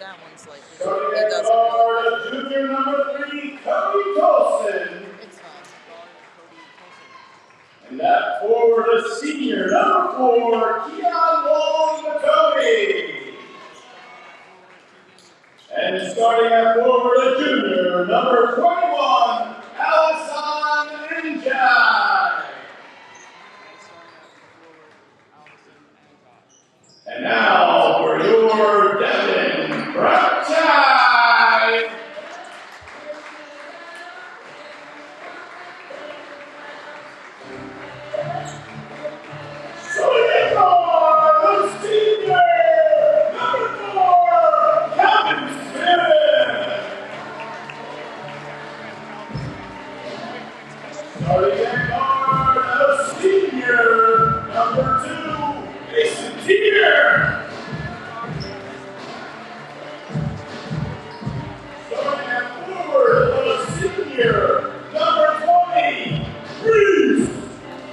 That one's like, Starting at guard, junior number 3, Cody Tolson. It's fine. And that for the senior number 4, Keon Long Cody. And starting at forward, the junior number 21, Allison Ninja. And now for your Devon Prep. So they are the senior number 4, Kevin Smith. Starting at guard, the senior number 2, Mason Tier. Starting at forward, the senior number 20, Reese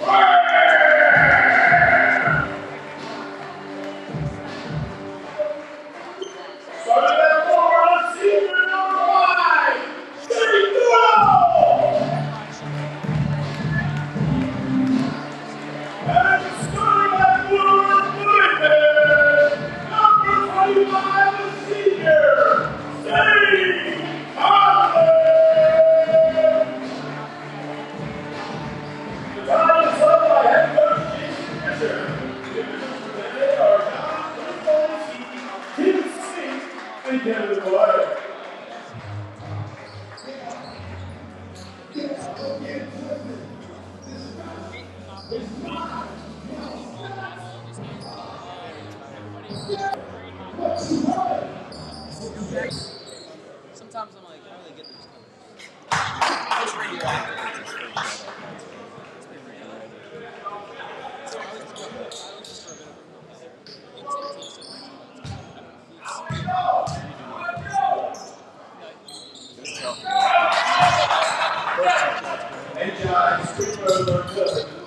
Ware. Starting at forward, the senior number 5, Shane Doyle. And starting at forward, number 25, the senior, Steve Conley. The time is up by head coach Jason Fisher. The officials for the day are John Kozlowski, Tim Sink, and Kevin Blair. Sometimes I'm like, how do they get these colors? And John Squidward.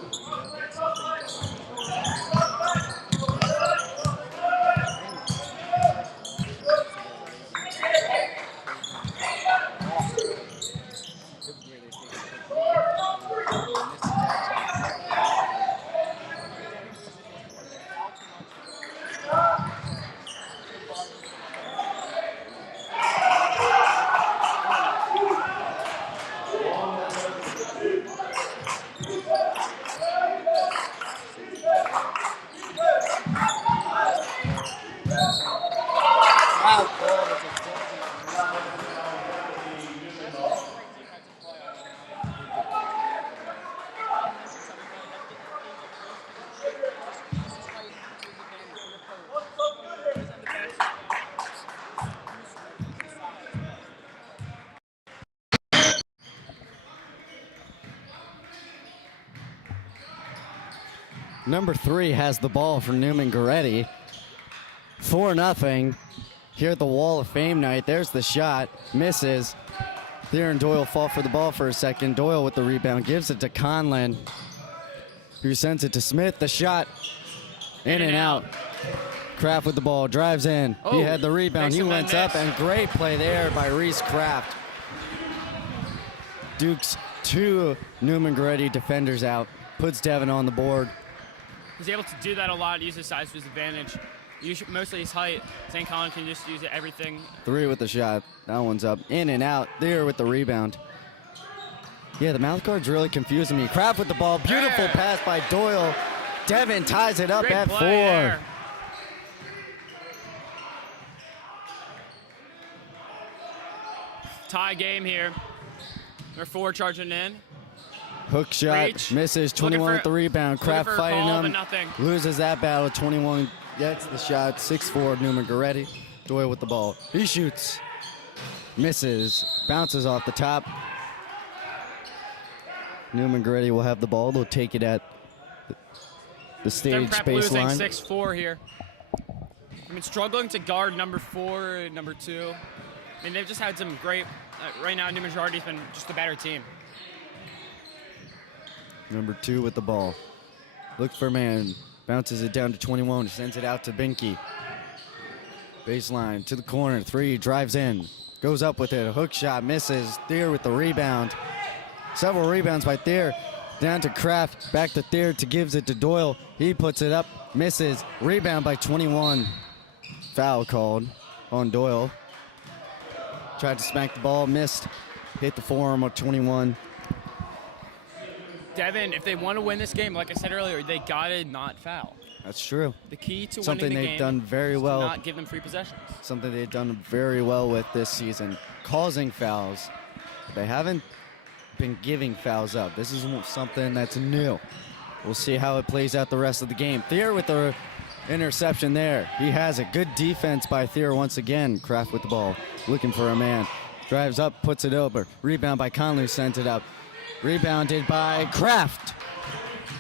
Number 3 has the ball for Neumann Goretti. 4-0 here at the Wall of Fame night. There's the shot. Misses. There and Doyle fall for the ball for a second. Doyle with the rebound. Gives it to Conlon, who sends it to Smith. The shot. In and out. Kraft with the ball. Drives in. He had the rebound. He went up, and great play there by Reese Kraft. Dukes 2 Neumann Goretti defenders out. Puts Devon on the board. He's able to do that a lot, use his size to his advantage. Mostly his height. St. Colin can just use everything. 3 with the shot. That one's up. In and out. There with the rebound. Yeah, the mouth guard's really confusing me. Kraft with the ball. Beautiful pass by Doyle. Devon ties it up Great at 4. There. Tie game here. Number 4 charging in. Hook shot, Reach. misses. 21 with the rebound. looking Kraft for a fighting call, but him. nothing. Loses that battle. 21 gets the shot. 6'4" Neumann Goretti. Doyle with the ball. He shoots. Misses. Bounces off the top. Neumann Goretti will have the ball. They'll take it at the stage Devon Prep losing baseline. 6-4 here. I mean, struggling to guard number 4 and number 2. I mean, they've just had some great. Right now, New Majority's been just a better team. Number 2 with the ball. Look for man. Bounces it down to 21. Sends it out to Binky. Baseline to the corner. 3. Drives in. Goes up with it. A hook shot. Misses. Thayer with the rebound. Several rebounds by Thayer. Down to Kraft. Back to Thayer to gives it to Doyle. He puts it up. Misses. Rebound by 21. Foul called on Doyle. Tried to smack the ball. Missed. Hit the forearm of 21. Devon, if they want to win this game, like I said earlier, they gotta not foul. That's true. The key to Something winning the they've game done very is well. to not give them free possessions. Something they've done very well with this season. Causing fouls. They haven't been giving fouls up. This is something that's new. We'll see how it plays out the rest of the game. Thayer with the interception there. He has it. Good defense by Thayer once again. Kraft with the ball. Looking for a man. Drives up, puts it over. Rebound by Conley, sent it up. Rebounded by Kraft.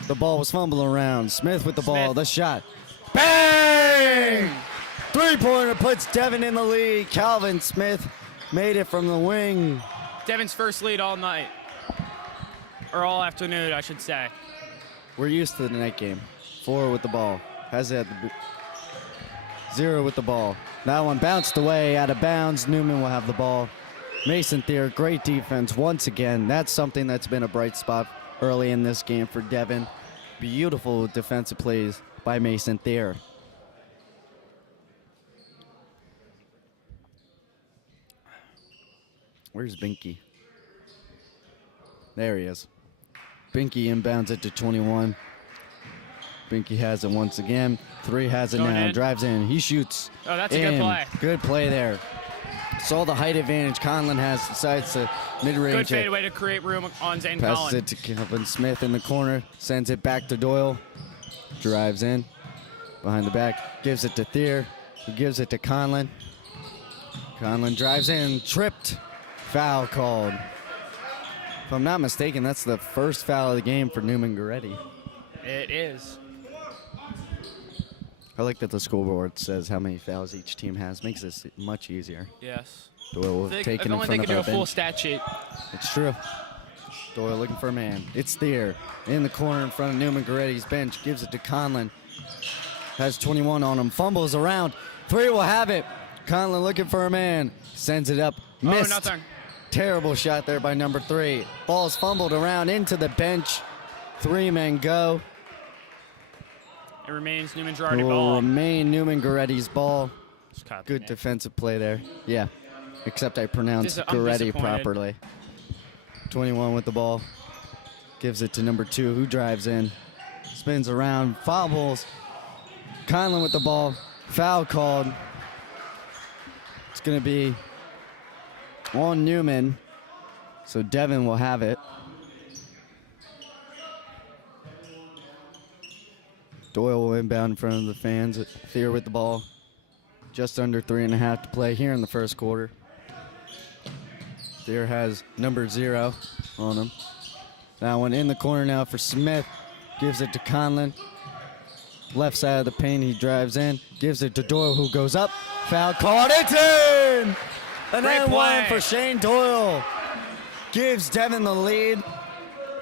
The ball was fumbled around. Smith with the ball. The shot. Bang! Three-pointer puts Devon in the lead. Calvin Smith made it from the wing. Devon's first lead all night. Or all afternoon, I should say. We're used to the night game. 4 with the ball. Has it. 0 with the ball. That one bounced away out of bounds. Neumann will have the ball. Mason Thayer, great defense once again. That's something that's been a bright spot early in this game for Devon. Beautiful defensive plays by Mason Thayer. Where's Binky? There he is. Binky inbounds it to 21. Binky has it once again. 3 has it Going now. in. Drives in. He shoots. Oh, that's a good play. Good play there. Saw the height advantage Conlon has. Decides to mid-range Good it. fadeaway to create room on Zane Passes Collins. it to Calvin Smith in the corner. Sends it back to Doyle. Drives in. Behind the back. Gives it to Thayer. Who gives it to Conlon. Conlon drives in. Tripped. Foul called. If I'm not mistaken, that's the first foul of the game for Neumann Goretti. It is. I like that the scoreboard says how many fouls each team has. Makes this much easier. Yes. Doyle will If take it in only they front could of do our a full bench. stat sheet. It's true. Doyle looking for a man. It's Thayer in the corner in front of Neumann Goretti's bench. Gives it to Conlon. Has 21 on him. Fumbles around. 3 will have it. Conlon looking for a man. Sends it up. Missed. Oh, nothing. Terrible shot there by number 3. Ball's fumbled around into the bench. 3 men go. It remains Neumann It Girardi will ball. remain Neumann Goretti's ball. Just caught the Good net. defensive play there. Yeah. Except I pronounced I'm Goretti disappointed. properly. 21 with the ball. Gives it to number 2, who drives in. Spins around. Fumbles. Conlon with the ball. Foul called. It's going to be on Neumann. So Devon will have it. Doyle will inbound in front of the fans. Thayer with the ball. Just under 3.5 to play here in the first quarter. Thayer has number 0 on him. That one in the corner now for Smith. Gives it to Conlon. Left side of the paint, he drives in. Gives it to Doyle, who goes up. Foul called. It's in! And Great then one play. for Shane Doyle. Gives Devon the lead.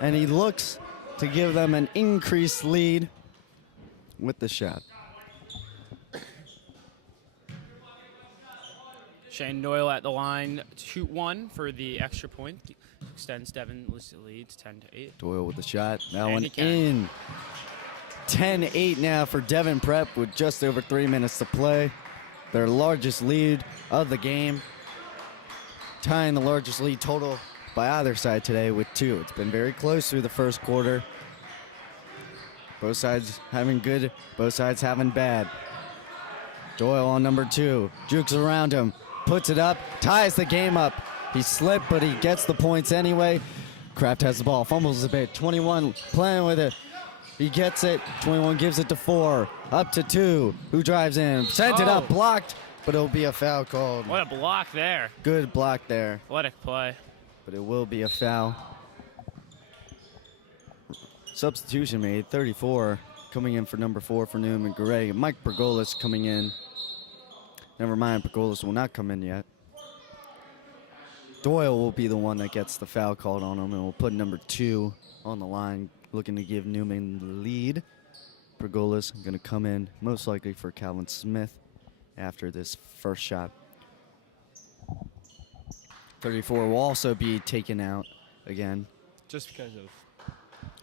And he looks to give them an increased lead with the shot. Shane Doyle at the line to shoot 1 for the extra point. Extends Devon's lead to 10-8. Doyle with the shot. That And one he can. in. 10-8 now for Devon Prep with just over 3 minutes to play. Their largest lead of the game. Tying the largest lead total by either side today with 2. It's been very close through the first quarter. Both sides having good, both sides having bad. Doyle on number 2. Jukes around him. Puts it up. Ties the game up. He slipped, but he gets the points anyway. Kraft has the ball, fumbles a bit. 21 playing with it. He gets it. 21 gives it to 4. Up to 2. Who drives in? Sent it up, blocked, but it'll be a foul called. What a block there. Good block there, Athletic play. but it will be a foul. Substitution made, 34 coming in for number 4 for Neumann. Goretti. Mike Pergolis coming in. Never mind, Pergolis will not come in yet. Doyle will be the one that gets the foul called on him, and we'll put number 2 on the line, looking to give Neumann the lead. Pergolis going to come in, most likely for Calvin Smith after this first shot. 34 will also be taken out again. Just because of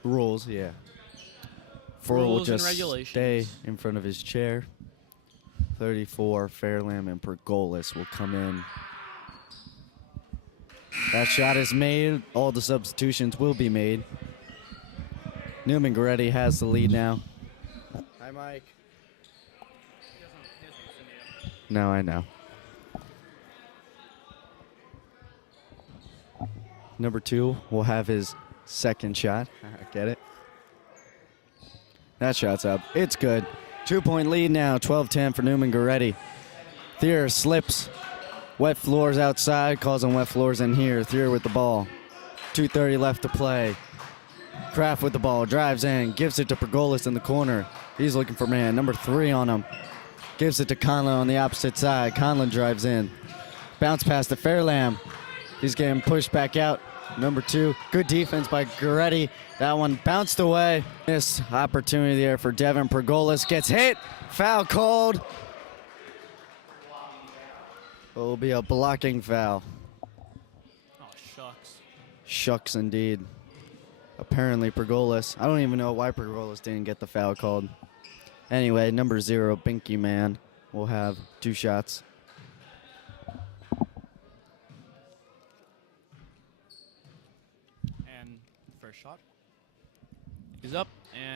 Rules, yeah. 4 will rules and just regulations. stay in front of his chair. 34, Fairlamb and Pergolis will come in. That shot is made. All the substitutions will be made. Neumann Goretti has the lead now. Hi, Mike. No, I know. Number 2 will have his second shot. Get it? That shot's up. It's good. 2-point lead now, 12-10 for Neumann Goretti. Thier slips. Wet floors outside, causing wet floors in here. Thier with the ball. 2:30 left to play. Kraft with the ball, drives in, gives it to Pergolis in the corner. He's looking for man. Number 3 on him. Gives it to Conlon on the opposite side. Conlon drives in. Bounce pass to Fairlamb. He's getting pushed back out. Number 2, good defense by Goretti. That one bounced away. Missed opportunity there for Devon. Pergolis gets hit. Foul called. It will be a blocking foul. Oh, shucks. Shucks indeed. Apparently Pergolis. I don't even know why Pergolis didn't get the foul called. Anyway, number 0, Binky Man, will have 2 shots. And first shot. He's up.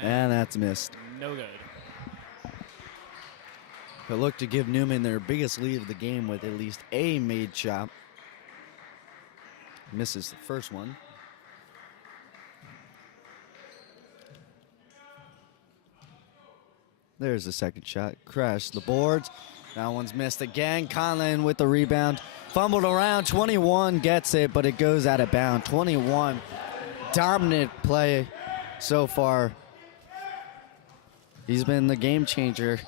And that's missed. No good. But look to give Neumann their biggest lead of the game with at least a made shot. Misses the first one. There's the second shot. Crashed the boards. That one's missed again. Conlon with the rebound. Fumbled around. 21 gets it, but it goes out of bounds. 21. Dominant play so far. He's been the game changer.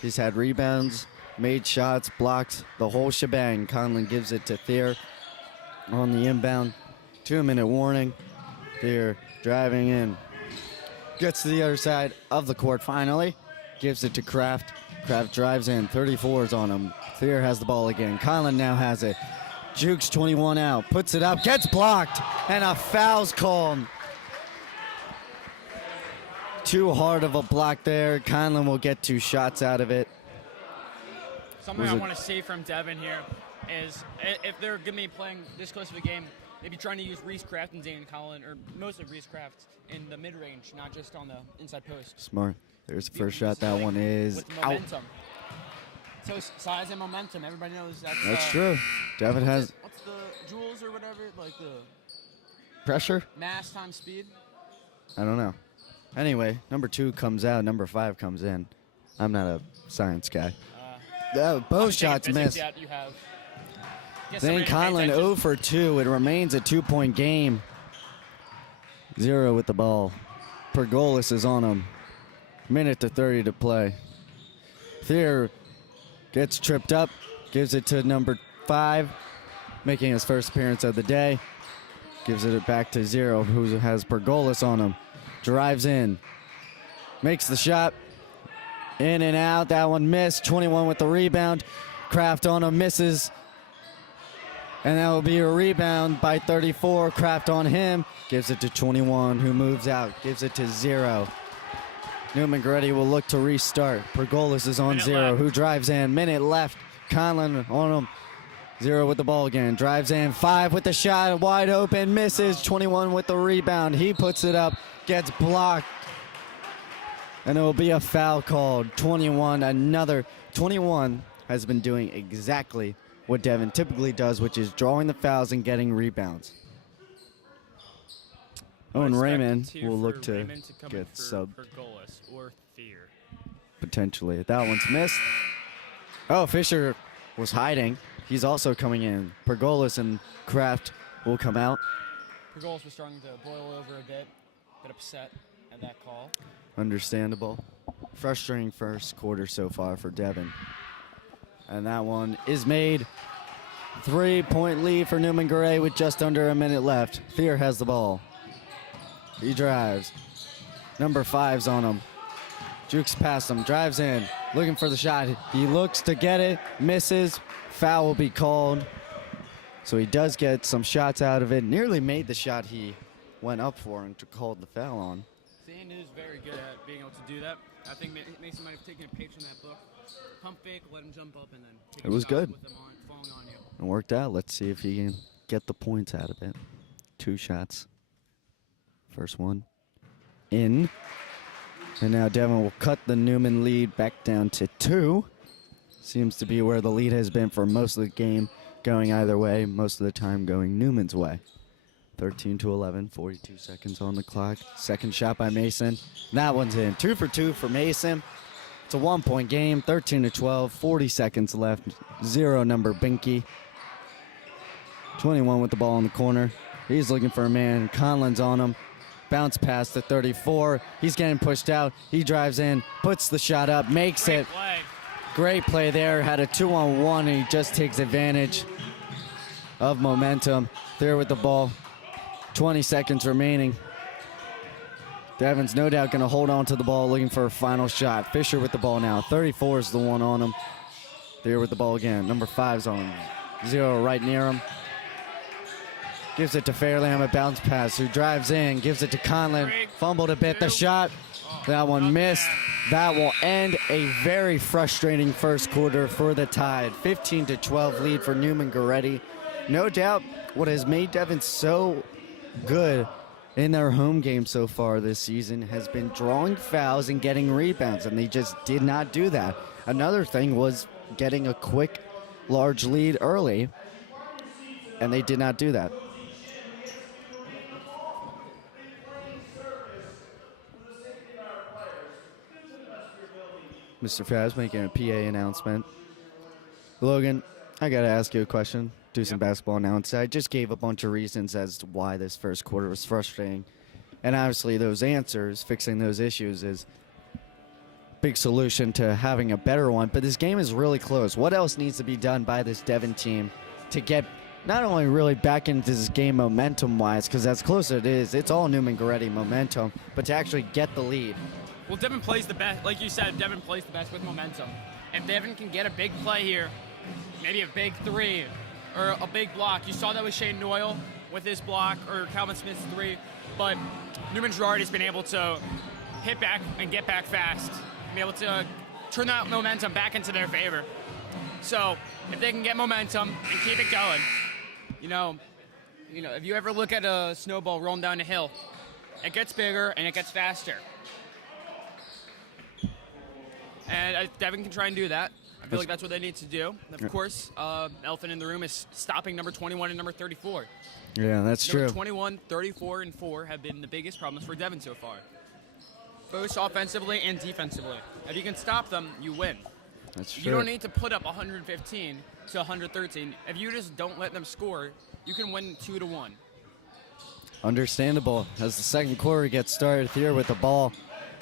He's had rebounds, made shots, blocked, the whole shebang. Conlon gives it to Thier on the inbound. 2-minute warning. Thier driving in. Gets to the other side of the court finally. Gives it to Kraft. Kraft drives in. 34 is on him. Thier has the ball again. Conlon now has it. Jukes 21 out. Puts it up. Gets blocked. And a foul's called. Too hard of a block there. Conlon will get 2 shots out of it. Something I want to see from Devon here is if they're going to be playing this close of a game, maybe trying to use Reese Kraft and Zane Conlon, or mostly Reese Kraft, in the mid-range, not just on the inside post. Smart. There's the first shot. That one is with out. momentum. So size and momentum. Everybody knows That's true. Devon has what's the joules or whatever, like the pressure. mass times speed. I don't know. Anyway, number 2 comes out. Number 5 comes in. I'm not a science guy. Both shots missed. You have. Zane Conlon 0 for 2. It remains a 2-point game. 0 with the ball. Pergolis is on him. Minute to 30 to play. Thier gets tripped up. Gives it to number 5. Making his first appearance of the day. Gives it back to 0, who has Pergolis on him. Drives in. Makes the shot. In and out. That one missed. 21 with the rebound. Kraft on him. Misses. And that will be a rebound by 34. Kraft on him. Gives it to 21, who moves out. Gives it to 0. Neumann Goretti will look to restart. Pergolis is on 0, who drives in. Minute left. Conlon on him. 0 with the ball again. Drives in. 5 with the shot. Wide open. Misses. 21 with the rebound. He puts it up. Gets blocked. And it will be a foul called. 21. Another. 21 has been doing exactly what Devon typically does, which is drawing the fouls and getting rebounds. Oh, and I expect Raymond two will for look to Raymond to come in get for sub Pergolas or Fear. potentially. That one's missed. Oh, Fisher was hiding. He's also coming in. Pergolas and Kraft will come out. Pergolas was starting to boil over a bit upset at that call. Understandable. Frustrating first quarter so far for Devon. And that one is made. 3-point lead for Neumann Goretti with just under a minute left. Fear has the ball. He drives. Number 5's on him. Jukes past him, drives in, looking for the shot. He looks to get it, misses. Foul will be called. So he does get some shots out of it. Nearly made the shot he went up for and called the foul on. Zane is very good at being able to do that. I think Mason might have taken a page from that book. Pump fake, let him jump up, and then take It was a shot good. with him falling on you. It worked out. Let's see if he can get the points out of it. 2 shots. First one in. And now Devon will cut the Neumann lead back down to 2. Seems to be where the lead has been for most of the game, going either way, most of the time going Neumann's way. 13-11, 42 seconds on the clock. Second shot by Mason. That one's in. 2 for 2 for Mason. It's a 1-point game, 13-12, 40 seconds left. 0 number Binky. 21 with the ball in the corner. He's looking for a man. Conlon's on him. Bounce pass to 34. He's getting pushed out. He drives in, puts the shot up, makes it. Play. Great play there. Had a 2-on-1, and he just takes advantage of momentum. There with the ball. 20 seconds remaining. Devon's no doubt going to hold on to the ball, looking for a final shot. Fisher with the ball now. 34 is the one on him. There with the ball again. Number 5's on him. 0 right near him. Gives it to Fairlam, a bounce pass, who drives in, gives it to Conlon. Fumbled a bit, the shot. That one missed. That will end a very frustrating first quarter for the Tide. 15-12 lead for Neumann Goretti. No doubt what has made Devon so good in their home game so far this season has been drawing fouls and getting rebounds, and they just did not do that. Another thing was getting a quick, large lead early, and they did not do that. Mr. Faz making a PA announcement. Logan, I got to ask you a question. Do some basketball announcing. I just gave a bunch of reasons as to why this first quarter was frustrating. And obviously those answers, fixing those issues, is a big solution to having a better one. But this game is really close. What else needs to be done by this Devon team to get not only really back into this game momentum-wise, because as close as it is, it's all Neumann Goretti momentum, but to actually get the lead? Well, Devon plays the best. Like you said, Devon plays the best with momentum. If Devon can get a big play here, maybe a big 3 or a big block. You saw that with Shane Doyle with his block or Calvin Smith's 3. But Neumann Girard has been able to hit back and get back fast, and be able to turn that momentum back into their favor. So if they can get momentum and keep it going, you know, if you ever look at a snowball rolling down a hill, it gets bigger and it gets faster. And Devon can try and do that. I feel like that's what they need to do. And of course, elephant in the room is stopping number 21 and number 34. Yeah, that's true. Number 21, 34, and 4 have been the biggest problems for Devon so far, both offensively and defensively. If you can stop them, you win. That's true. You don't need to put up 115 to 113. If you just don't let them score, you can win 2-1. Understandable. As the second quarter gets started here with the ball,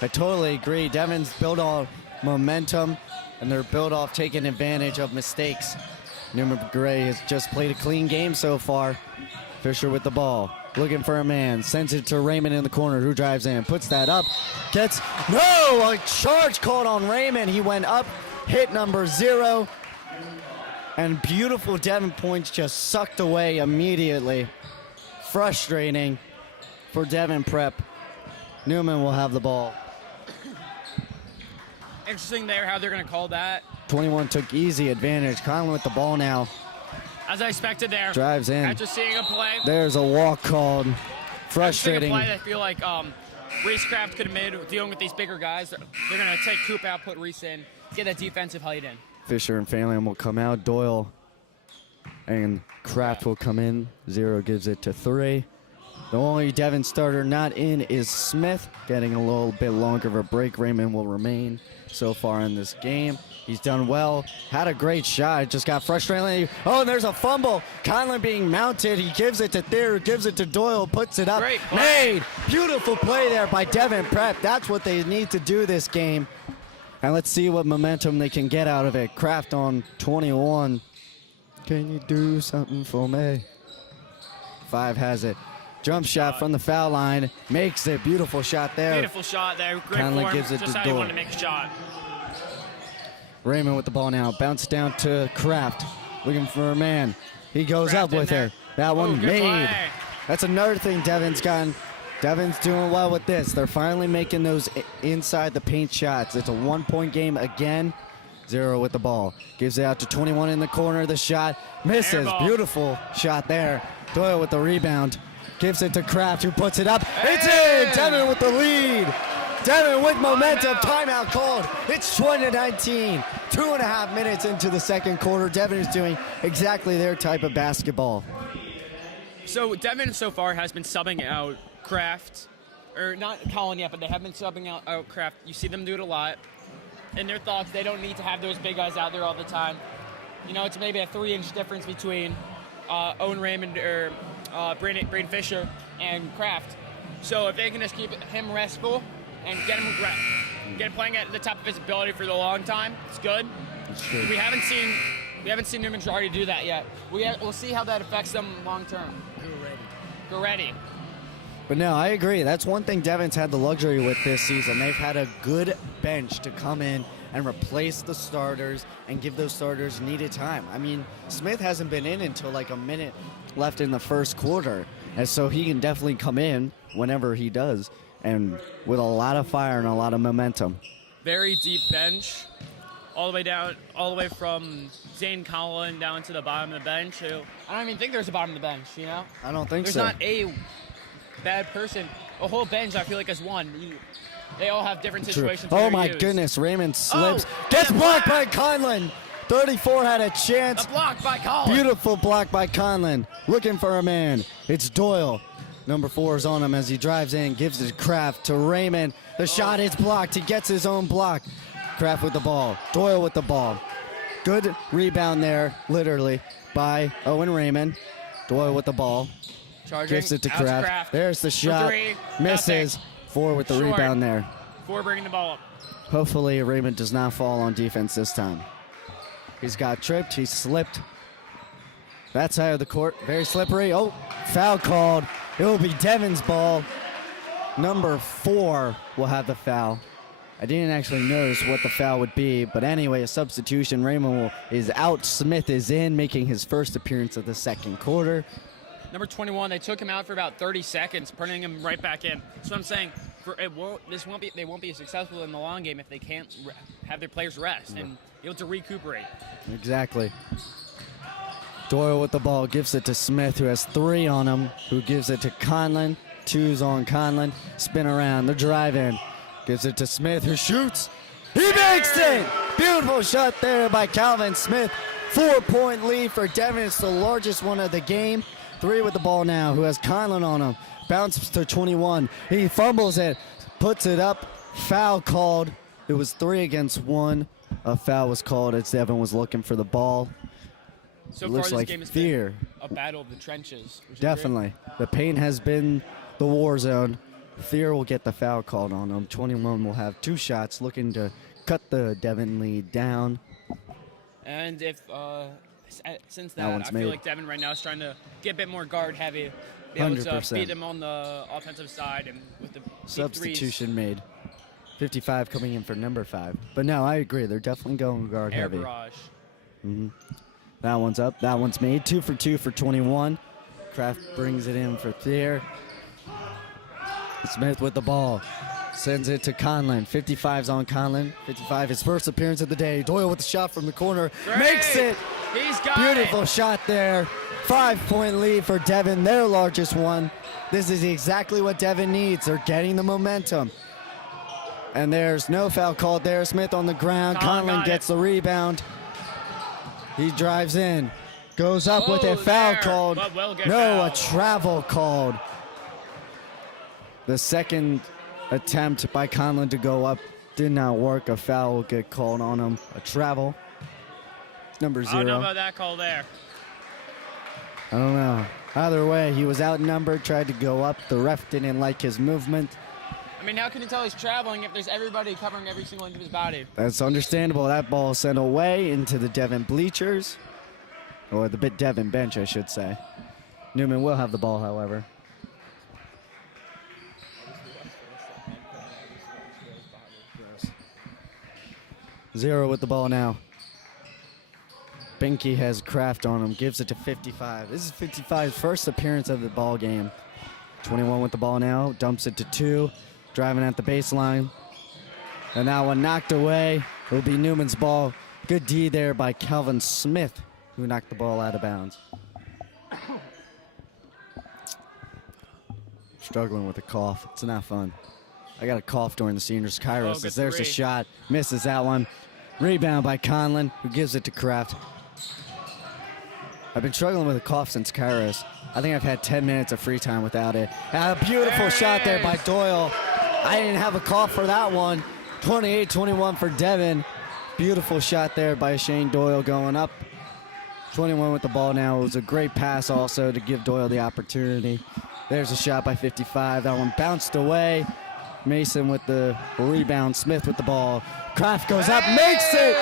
I totally agree. Devon's built on momentum, and they're built off taking advantage of mistakes. Neumann Goretti has just played a clean game so far. Fisher with the ball, looking for a man, sends it to Raymond in the corner, who drives in, puts that up, gets, no, a charge called on Raymond. He went up, hit number 0, and beautiful Devon points just sucked away immediately. Frustrating for Devon Prep. Neumann will have the ball. Interesting there how they're going to call that. 21 took easy advantage. Conlon with the ball now. As I expected there. Drives in. After seeing a play. There's a walk called. Frustrating. After seeing a play, I feel like Racecraft could have made dealing with these bigger guys. They're going to take Coop out, put Reese in, get that defensive height in. Fisher and Phelan will come out. Doyle and Kraft will come in. 0 gives it to 3. The only Devon starter not in is Smith, getting a little bit longer of a break. Raymond will remain so far in this game. He's done well, had a great shot, just got frustrating. Oh, and there's a fumble. Conlon being mounted. He gives it to Thayer, gives it to Doyle, puts it up. Great play. Made. Beautiful play there by Devon Prep. That's what they need to do this game. And let's see what momentum they can get out of it. Kraft on 21. Can you do something for me? 5 has it. Jump shot from the foul line. Makes it. Beautiful shot there. Beautiful shot there. Great Conlon form. gives it Just to how you Doyle. want to make a shot. Raymond with the ball now. Bounce down to Kraft. Looking for a man. He goes Kraft up in with there. her. That one Ooh, good made. play. That's another thing Devon's gotten. Devon's doing well with this. They're finally making those inside the paint shots. It's a 1-point game again. 0 with the ball. Gives it out to 21 in the corner. The shot misses. Airball. Beautiful shot there. Doyle with the rebound. Gives it to Kraft, who puts it up. It's Hey! in! Devon with the lead. Devon with momentum. Timeout. Timeout called. It's 20-19. 2.5 minutes into the second quarter. Devon is doing exactly their type of basketball. So Devon so far has been subbing out Kraft, or not Colin yet, but they have been subbing out Kraft. You see them do it a lot. In their thoughts, they don't need to have those big guys out there all the time. You know, it's maybe a 3-inch difference between Owen Raymond or Braden Fisher and Kraft. So if they can just keep him restful and get him playing at the top of his ability for the long time, it's good. We haven't seen Neumann Girardi do that yet. We'll see how that affects them long term. Goretti. But no, I agree. That's one thing Devon's had the luxury with this season. They've had a good bench to come in and replace the starters and give those starters needed time. I mean, Smith hasn't been in until like a minute left in the first quarter. And so he can definitely come in whenever he does, and with a lot of fire and a lot of momentum. Very deep bench, all the way from Zane Collin down to the bottom of the bench. Who I don't even think there's a bottom of the bench. You know, I don't think there's so. not a bad person. A whole bench, I feel like, is one. They all have different True. situations. Oh they're my used. goodness, Raymond slips. Oh, Gets and a blocked by block. Conlon. 34 had a chance. A block by Collin. Beautiful block by Conlon. Looking for a man. It's Doyle. Number 4 is on him as he drives in, gives it to Kraft to Raymond. The shot is blocked. He gets his own block. Kraft with the ball. Doyle with the ball. Good rebound there, literally, by Owen Raymond. Doyle with the ball. Charging. Gives it to Out Kraft. There's the For shot. 3. Misses. Nothing. 4 with the Short. rebound there. 4 bringing the ball up. Hopefully Raymond does not fall on defense this time. He's got tripped. He's slipped. That side of the court, very slippery. Oh, foul called. It will be Devon's ball. Number 4 will have the foul. I didn't actually notice what the foul would be, but anyway, a substitution. Raymond is out. Smith is in, making his first appearance of the second quarter. Number 21, they took him out for about 30 seconds, putting him right back in. So I'm saying, they won't be successful in the long game if they can't have their players rest and be able to recuperate. Exactly. Doyle with the ball, gives it to Smith, who has 3 on him, who gives it to Conlon. 2's on Conlon. Spin around, the drive in. Gives it to Smith, who shoots. He makes it! Beautiful shot there by Calvin Smith. 4-point lead for Devon. It's the largest one of the game. 3 with the ball now, who has Conlon on him. Bounces to 21. He fumbles it, puts it up. Foul called. It was 3 against 1. A foul was called as Devon was looking for the ball. So Looks far, this like game has fear. been a battle of the trenches. Would you Definitely. The paint has been the war zone. Fear will get the foul called on him. 21 will have 2 shots, looking to cut the Devon lead down. agree? And if since That that, one's I made. feel like Devon right now is trying to get a bit more guard heavy, be able to 100%. beat them on the offensive side and with the deep Substitution made. 55 coming in for number 5. But no, I agree. They're definitely going guard threes, air heavy. barrage. That one's up. That one's made. 2 for 2 for 21. Kraft brings it in for Thayer. Smith with the ball. Sends it to Conlon. 55's on Conlon. 55, his first appearance of the day. Doyle with the shot from the corner. Great. Makes it. He's got Beautiful it. shot there. 5-point lead for Devon, their largest one. This is exactly what Devon needs. They're getting the momentum. And there's no foul called there. Smith on the ground. Conlon Conlon got gets it. the rebound. He drives in. Goes up with Oh, a foul there. called. But will get No, a fouled. travel called. The second attempt by Conlon to go up did not work. A foul will get called on him. A travel. Number 0. I don't know about that call there. I don't know. Either way, he was outnumbered, tried to go up. The ref didn't like his movement. I mean, how can you tell he's traveling if there's everybody covering every single inch of his body? That's understandable. That ball is sent away into the Devon bleachers. Or the Devon bench, I should say. Neumann will have the ball, however. Zero with the ball now. Binky has Kraft on him, gives it to 55. This is 55's first appearance of the ball game. 21 with the ball now, dumps it to 2, driving at the baseline. And that one knocked away. It will be Neumann's ball. Good D there by Calvin Smith, who knocked the ball out of bounds. Struggling with a cough. It's not fun. I got a cough during the seniors. Kairos, good there's a three. shot. Misses that one. Rebound by Conlon, who gives it to Kraft. I've been struggling with a cough since Kairos. I think I've had 10 minutes of free time without it. And a beautiful shot there by Doyle. I didn't have a cough for that one. 28-21 for Devon. Beautiful shot there by Shane Doyle going up. 21 with the ball now. It was a great pass also to give Doyle the opportunity. There's a shot by 55. That one bounced away. Mason with the rebound. Smith with the ball. Kraft goes up, makes it!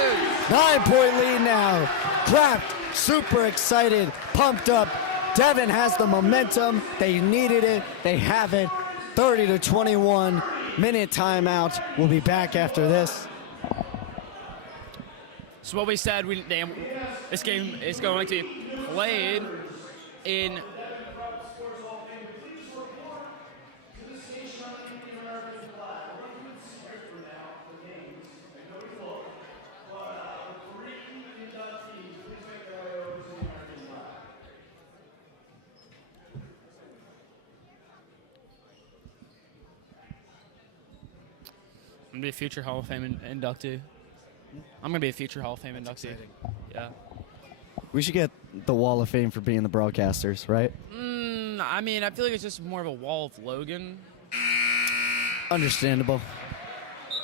9-point lead now. Kraft super excited, pumped up. Devon has the momentum. They needed it. They have it. 30-21. Minute timeout. We'll be back after this. So what we said, this game is going to be played in I'm gonna be a future Hall of Fame inductee. I'm gonna be a future Hall of Fame inductee. Yeah. We should get the Wall of Fame for being the broadcasters, right? I mean, I feel like it's just more of a wall of Logan. Understandable.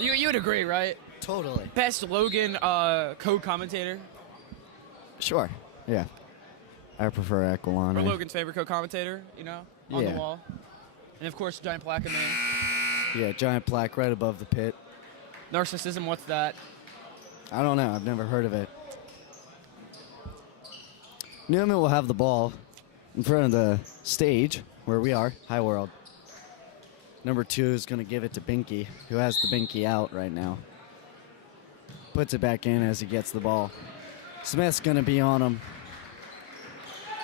You would agree, right? Totally. Best Logan co-commentator. Sure. Yeah. I prefer Aquilani. Or Logan's favorite co-commentator, on the Yeah. wall. And of course, giant plaque in there. Yeah, giant plaque right above the pit. Narcissism, what's that? I don't know. I've never heard of it. Neumann will have the ball in front of the stage where we are, High World. Number 2 is going to give it to Binky, who has the Binky out right now. Puts it back in as he gets the ball. Smith's going to be on him.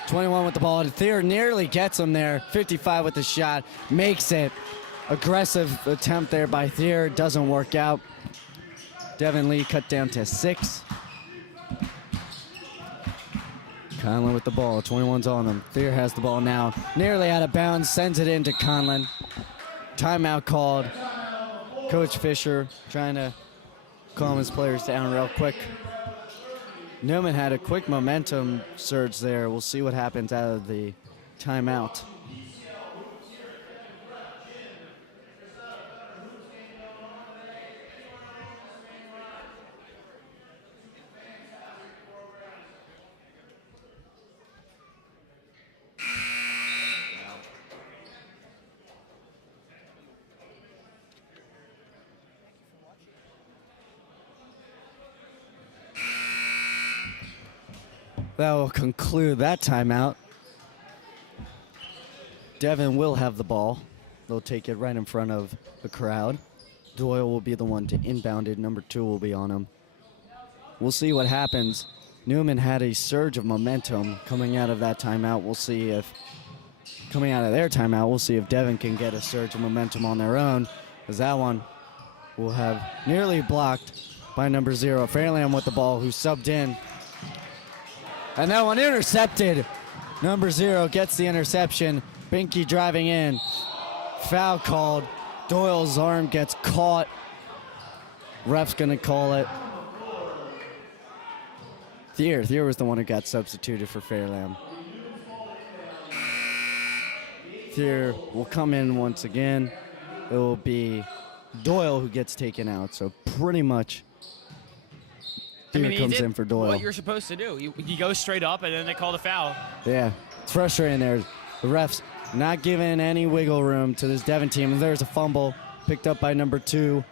21 with the ball. Thier nearly gets him there. 55 with the shot. Makes it. Aggressive attempt there by Thier. Doesn't work out. Devon Lee cut down to 6. Conlon with the ball. 21's on him. Thier has the ball now. Nearly out of bounds. Sends it into Conlon. Timeout called. Coach Fisher trying to calm his players down real quick. Neumann had a quick momentum surge there. We'll see what happens out of the timeout. That will conclude that timeout. Devon will have the ball. They'll take it right in front of the crowd. Doyle will be the one to inbound it. Number 2 will be on him. We'll see what happens. Neumann had a surge of momentum coming out of that timeout. We'll see if, coming out of their timeout, we'll see if Devon can get a surge of momentum on their own. Because that one will have nearly blocked by number 0. Fairland with the ball, who subbed in. And that one intercepted. Number 0 gets the interception. Binky driving in. Foul called. Doyle's arm gets caught. Ref's going to call it. Thier was the one who got substituted for Fairlam. Thier will come in once again. it will be Doyle who gets taken out. So pretty much Deere he comes did in for Doyle. what you're supposed to do. You go straight up, and then they call the foul. Yeah, it's frustrating there. The refs not giving any wiggle room to this Devon team. And there's a fumble picked up by number 2.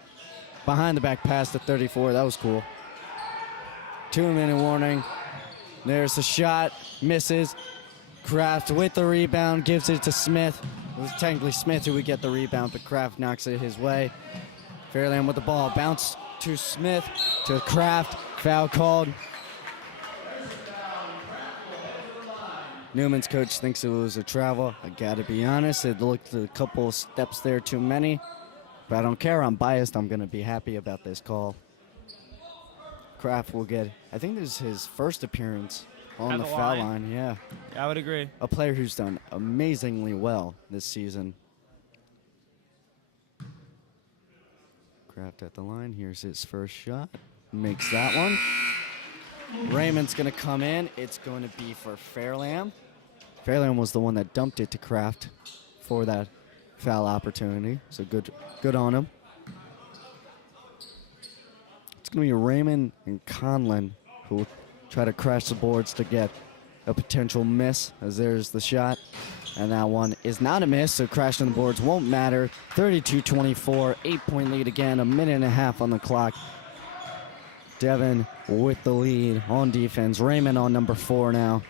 Behind the back pass to 34. That was cool. 2-minute warning. There's the shot. Misses. Kraft with the rebound. Gives it to Smith. It was technically Smith who would get the rebound, but Kraft knocks it his way. Fairland with the ball. Bounce to Smith. To Kraft. Foul called. Newman's coach thinks it was a travel. I gotta be honest. It looked a couple of steps there too many. But I don't care. I'm biased. I'm going to be happy about this call. Kraft will get, I think this is his first appearance on the foul line. Yeah. I would agree. A player who's done amazingly well this season. Kraft at the line. Here's his first shot. Makes that one. Raymond's going to come in. It's going to be for Fairland. Fairland was the one that dumped it to Kraft for that foul opportunity, so good on him. It's going to be Raymond and Conlon who will try to crash the boards to get a potential miss, as there's the shot. And that one is not a miss, so crashing the boards won't matter. 32-24, 8-point lead again, a minute and a half on the clock. Devon with the lead on defense. Raymond on number 4 now.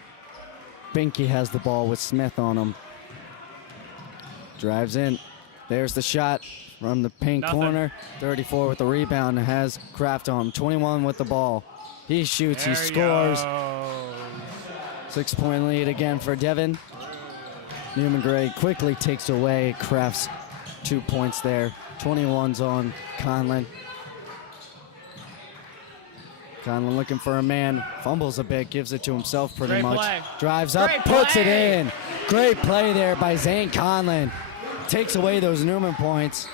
Binky has the ball with Smith on him. Drives in. There's the shot from the paint corner. 34 with the rebound. Has Kraft on him. 21 with the ball. He shoots. He scores. 6-point lead again for Devon. Neumann Gray quickly takes away Kraft's 2 points there. 21's on Conlon. Conlon looking for a man. Fumbles a bit. Gives it to himself pretty much. Play. Drives up. Puts it in. Great play there by Zane Conlon. Takes away those Neumann points.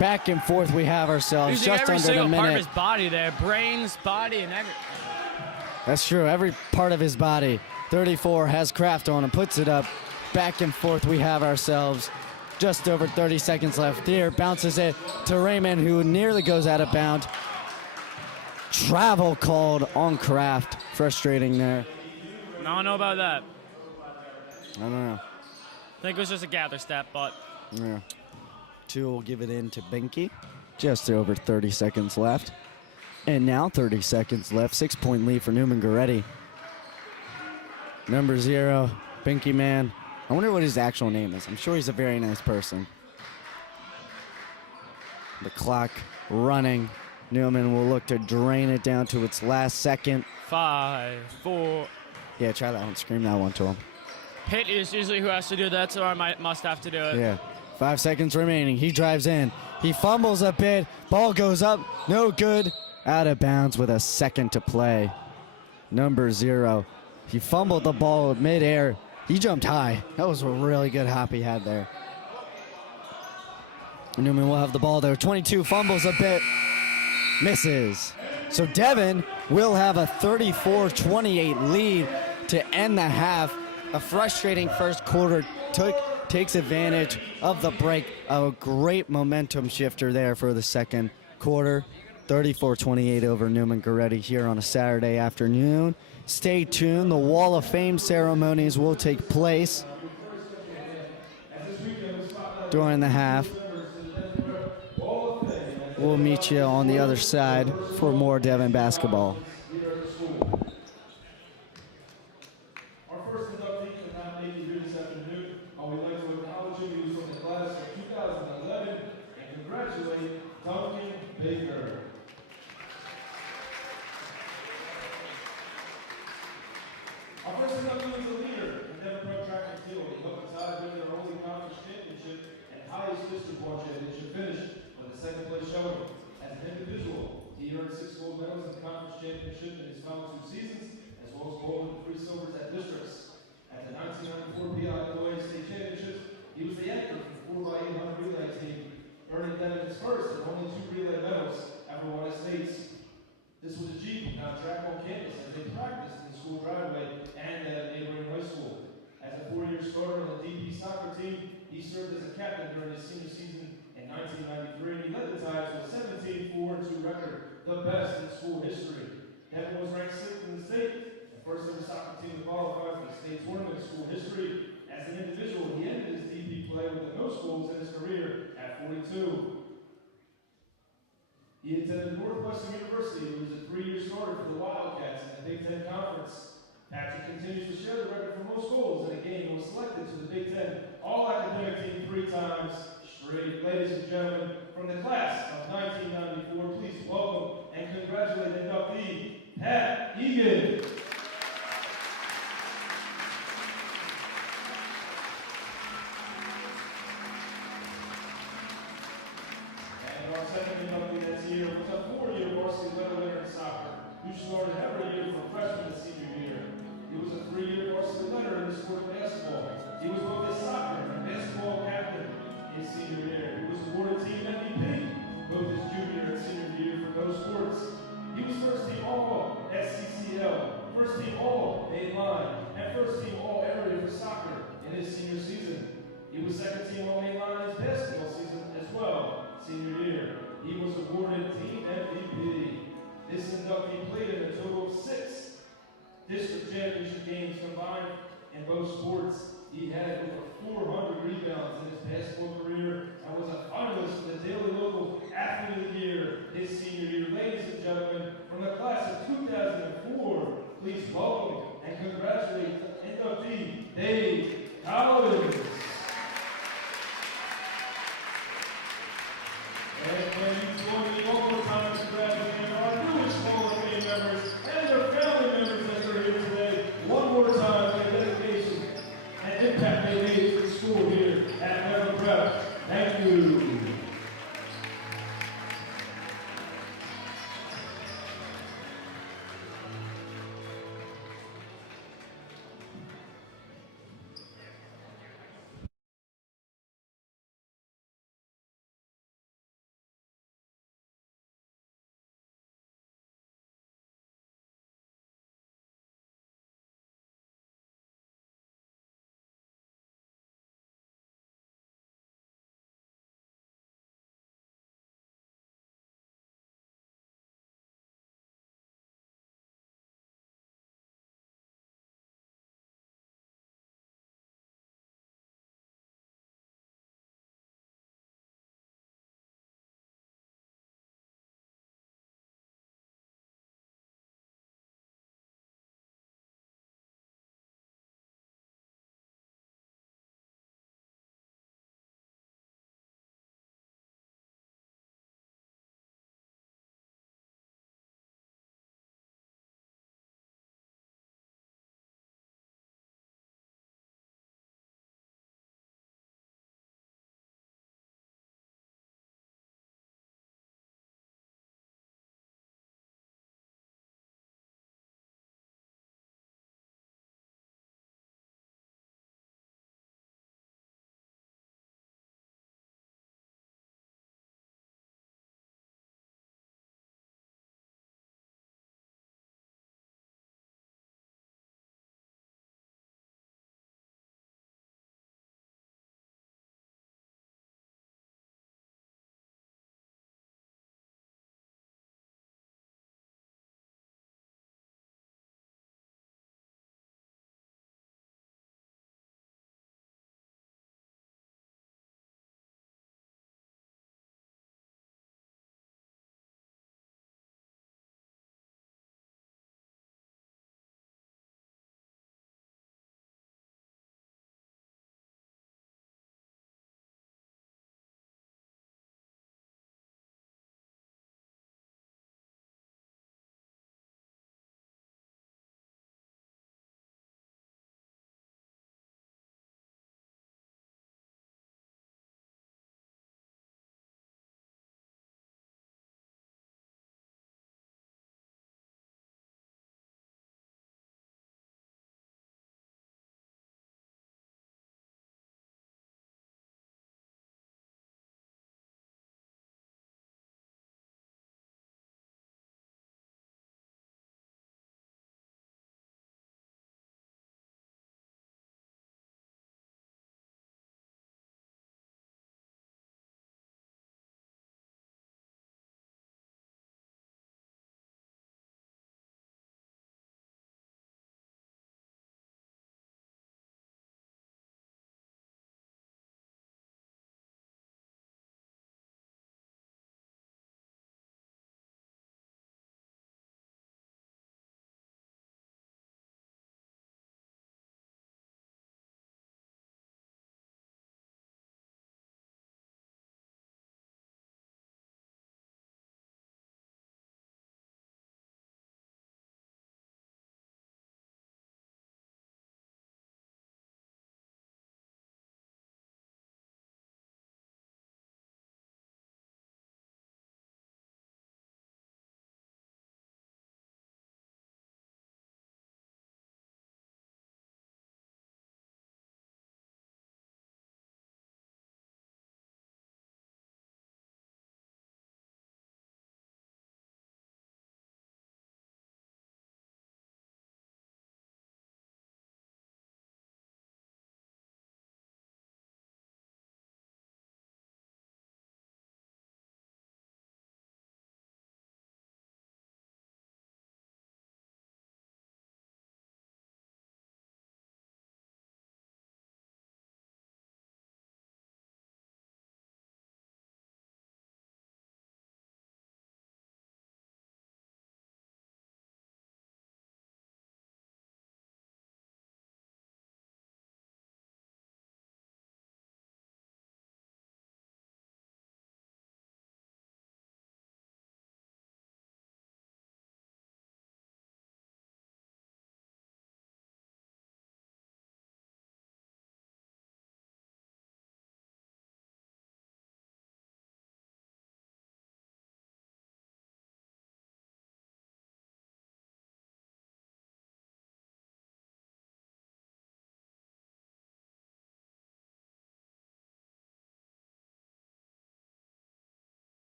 Back and forth we have ourselves. Using just every under single the part of minute. his body there. Brains, body, and everything. That's true. Every part of his body. 34 has Kraft on and puts it up. Back and forth we have ourselves. Just over 30 seconds left. Deere bounces it to Raymond, who nearly goes out of bounds. Travel called on Kraft. Frustrating there. I don't know about that. I don't know. I think it was just a gather step, but Yeah. 2 will give it in to Binky. Just over 30 seconds left. And now 30 seconds left. 6-point lead for Neumann Goretti. Number 0, Binky Man. I wonder what his actual name is. I'm sure he's a very nice person. The clock running. Neumann will look to drain it down to its last second. 5, 4. Yeah, try that one. Scream that one to him. Pitt is usually who has to do that, so I must have to do it. Yeah. 5 seconds remaining. He drives in. He fumbles a bit. Ball goes up. No good. Out of bounds with a second to play. Number 0. He fumbled the ball midair. He jumped high. That was a really good hop he had there. Neumann will have the ball there. 22 fumbles a bit. Misses. So Devon will have a 34-28 lead to end the half. A frustrating first quarter takes advantage of the break. A great momentum shifter there for the second quarter. 34-28 over Neumann Goretti here on a Saturday afternoon. Stay tuned. The Wall of Fame ceremonies will take place during the half. We'll meet you on the other side for more Devon basketball. Our first inductee can nominate here this afternoon. I would like to acknowledge him. He was from the class of 2011 and congratulate Duncan Baker. Our first inductee is a leader in Devon Pro Track and Field. He helped the Tide win their only conference championship and highest district ball championship finish with a second place showing. As an individual, he earned 6 gold medals in conference championship in his final 2 seasons, as well as gold and 3 silvers at districts. At the 1994 PIAA State Championships, he was the anchor for the 4x800 relay team, earning Devon's first and only 2 relay medals after won at states. This was achieved on track on campus as they practiced in the school driveway and at a neighboring high school. As a 4-year starter on the DP soccer team, he served as a captain during his senior season and in 1993, and he led the Tide to a 17-4-2 record, the best in school history. Devon was ranked 6th in the state, the first ever soccer team to qualify for the state tournament in school history. As an individual, he ended his DP play with the most goals in his career at 42. He attended Northwestern University, and was a 3-year starter for the Wildcats in the Big Ten Conference. Patrick continues to share the record for most goals in a game and was selected to the Big Ten All-Academic Team 3 times straight. Ladies and gentlemen, from the class of 1994, please welcome and congratulate inductee Pat Egan. Our second inductee this year was a 4-year varsity medal winner in soccer, who started every year from freshman to senior year. He was a 3-year varsity winner in the sport of basketball. He was both a soccer and basketball captain his senior year. He was awarded team MVP both his junior and senior year for those sports. He was first team All SCCL, first team All Mainline, and first team All Area for soccer in his senior season. He was second team All Mainline in his basketball season as well. Senior year, he was awarded team MVP. This inductee played in a total of 6 district championship games combined in both sports. He had over 400 rebounds in his basketball career and was a finalist for the Daily Local Athlete of the Year his senior year. Ladies and gentlemen, from the class of 2004, please welcome and congratulate inductee Dave Collins. And when you join me one more time to congratulate our newest Hall of Fame members and their family members that are here today, one more time for the dedication and impact they made to the school here at Devon Prep. Thank you.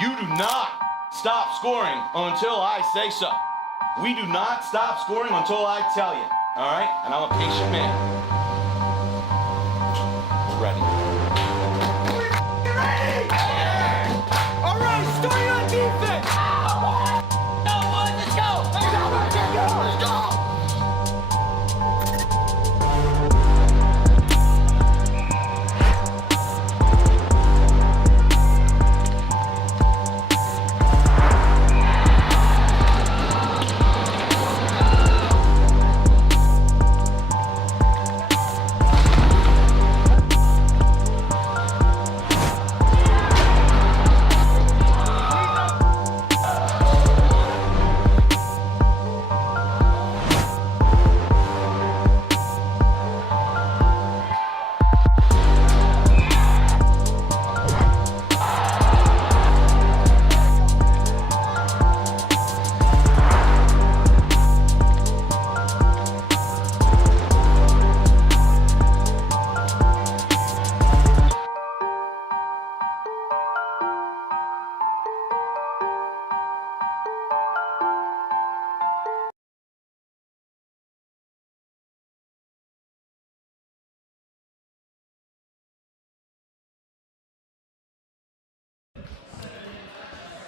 You do not stop scoring until I say so. We do not stop scoring until I tell you, all right? And I'm a patient man. We're ready. We're ready! All right, starting on defense! No, let's go! Let's go!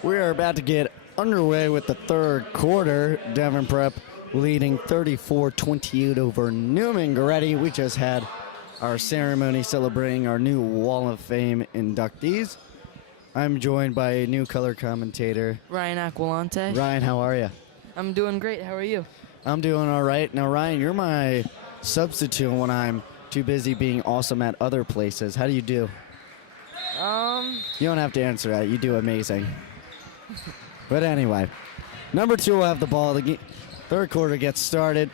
We are about to get underway with the third quarter. Devon Prep leading 34-28 over Neumann Goretti. We just had our ceremony celebrating our new Wall of Fame inductees. I'm joined by a new color commentator, Ryan Aquilante. Ryan, how are you? I'm doing great. How are you? I'm doing all right. Now, Ryan, you're my substitute when I'm too busy being awesome at other places. How do you do? You don't have to answer that. You do amazing. But anyway, number 2 will have the ball. The third quarter gets started.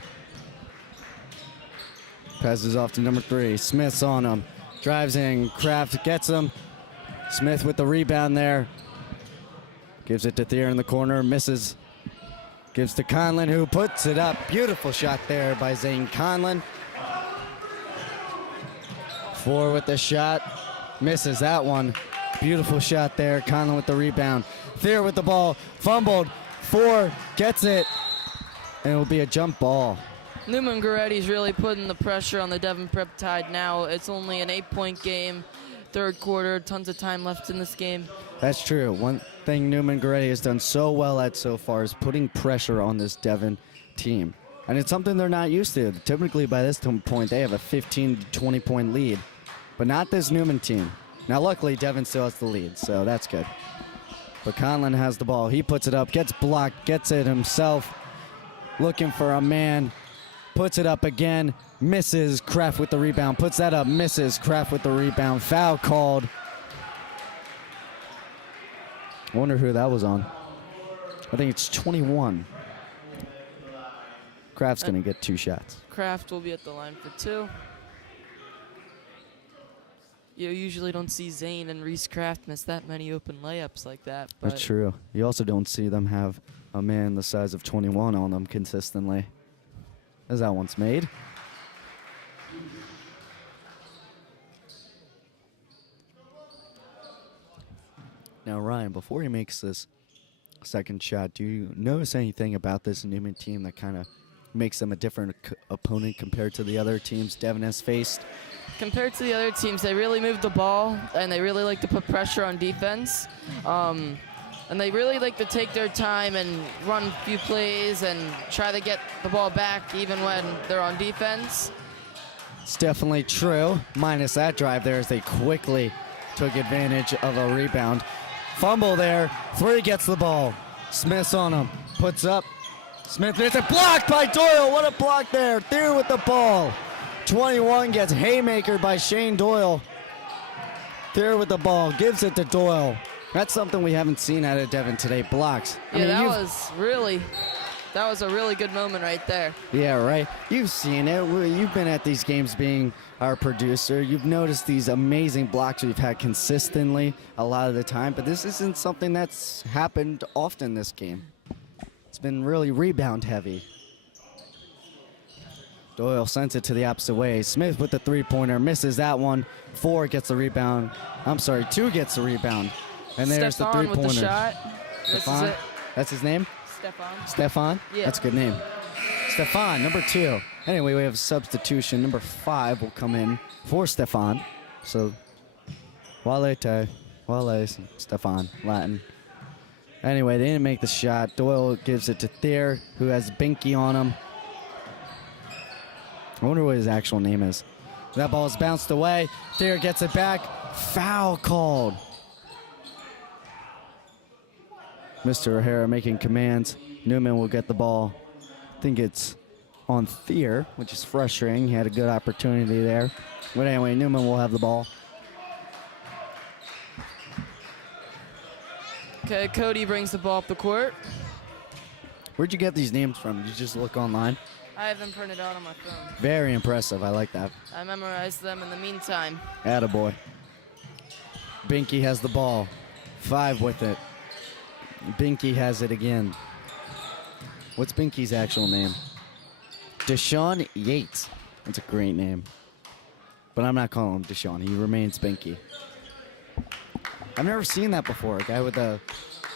Passes off to number 3. Smith's on him. Drives in. Kraft gets him. Smith with the rebound there. Gives it to Thier in the corner. Misses. Gives to Conlon, who puts it up. Beautiful shot there by Zane Conlon. 4 with the shot. Misses that one. Beautiful shot there. Conlon with the rebound. Thier with the ball. Fumbled. 4 gets it. And it will be a jump ball. Neumann Goretti's really putting the pressure on the Devon Prep Tide now. It's only an 8-point game. Third quarter. Tons of time left in this game. That's true. One thing Neumann Goretti has done so well at so far is putting pressure on this Devon team. And it's something they're not used to. Typically by this point they have a 15 to 20 point lead. But not this Neumann team. Now luckily Devon still has the lead, so that's good. But Conlon has the ball. He puts it up, gets blocked, gets it himself. Looking for a man. Puts it up again. Misses. Kraft with the rebound. Puts that up. Misses. Kraft with the rebound. Foul called. I wonder who that was on. I think it's 21. Kraft's going to get 2 shots. Kraft will be at the line for 2. You usually don't see Zane and Reese Kraft miss that many open layups like that. But That's true. You also don't see them have a man the size of 21 on them consistently. As that one's made. Now, Ryan, before he makes this second shot, do you notice anything about this Neumann team that kind of makes them a different opponent compared to the other teams Devon has faced? Compared to the other teams, they really move the ball, and they really like to put pressure on defense. And they really like to take their time and run a few plays and try to get the ball back even when they're on defense. It's definitely true. Minus that drive there as they quickly took advantage of a rebound. Fumble there. 3 gets the ball. Smith's on him. Puts up. Smith gets it blocked by Doyle. What a block there. Thier with the ball. 21 gets haymaker by Shane Doyle. Thier with the ball. Gives it to Doyle. That's something we haven't seen out of Devon today. Blocks. Yeah, that was a really good moment right there. Yeah, right. You've seen it. You've been at these games being our producer. You've noticed these amazing blocks we've had consistently a lot of the time, but this isn't something that's happened often this game. It's been really rebound heavy. Doyle sends it to the opposite way. Smith with the 3-pointer, misses that one. 4 gets the rebound. I'm sorry, 2 gets the rebound. And there's the Stefan with the three-pointer. shot. This is Stefan? it. That's his name? Stefan. Stefan? Yeah. That's a good name. Stefan, number 2. Anyway, we have a substitution. Number 5 will come in for Stefan. So, Wale, Stefan, Latin. Anyway, they didn't make the shot. Doyle gives it to Thayer, who has Binky on him. I wonder what his actual name is. That ball is bounced away. Thayer gets it back. Foul called. Mr. O'Hara making commands. Neumann will get the ball. I think it's on Thayer, which is frustrating. He had a good opportunity there. But anyway, Neumann will have the ball. Okay, Cody brings the ball up the court. Where'd you get these names from? Did you just look online? I have them printed out on my phone. Very impressive. I like that. I memorized them in the meantime. Attaboy. Binky has the ball. 5 with it. Binky has it again. What's Binky's actual name? Deshaun Yates. That's a great name. But I'm not calling him Deshaun. He remains Binky. I've never seen that before. A guy with a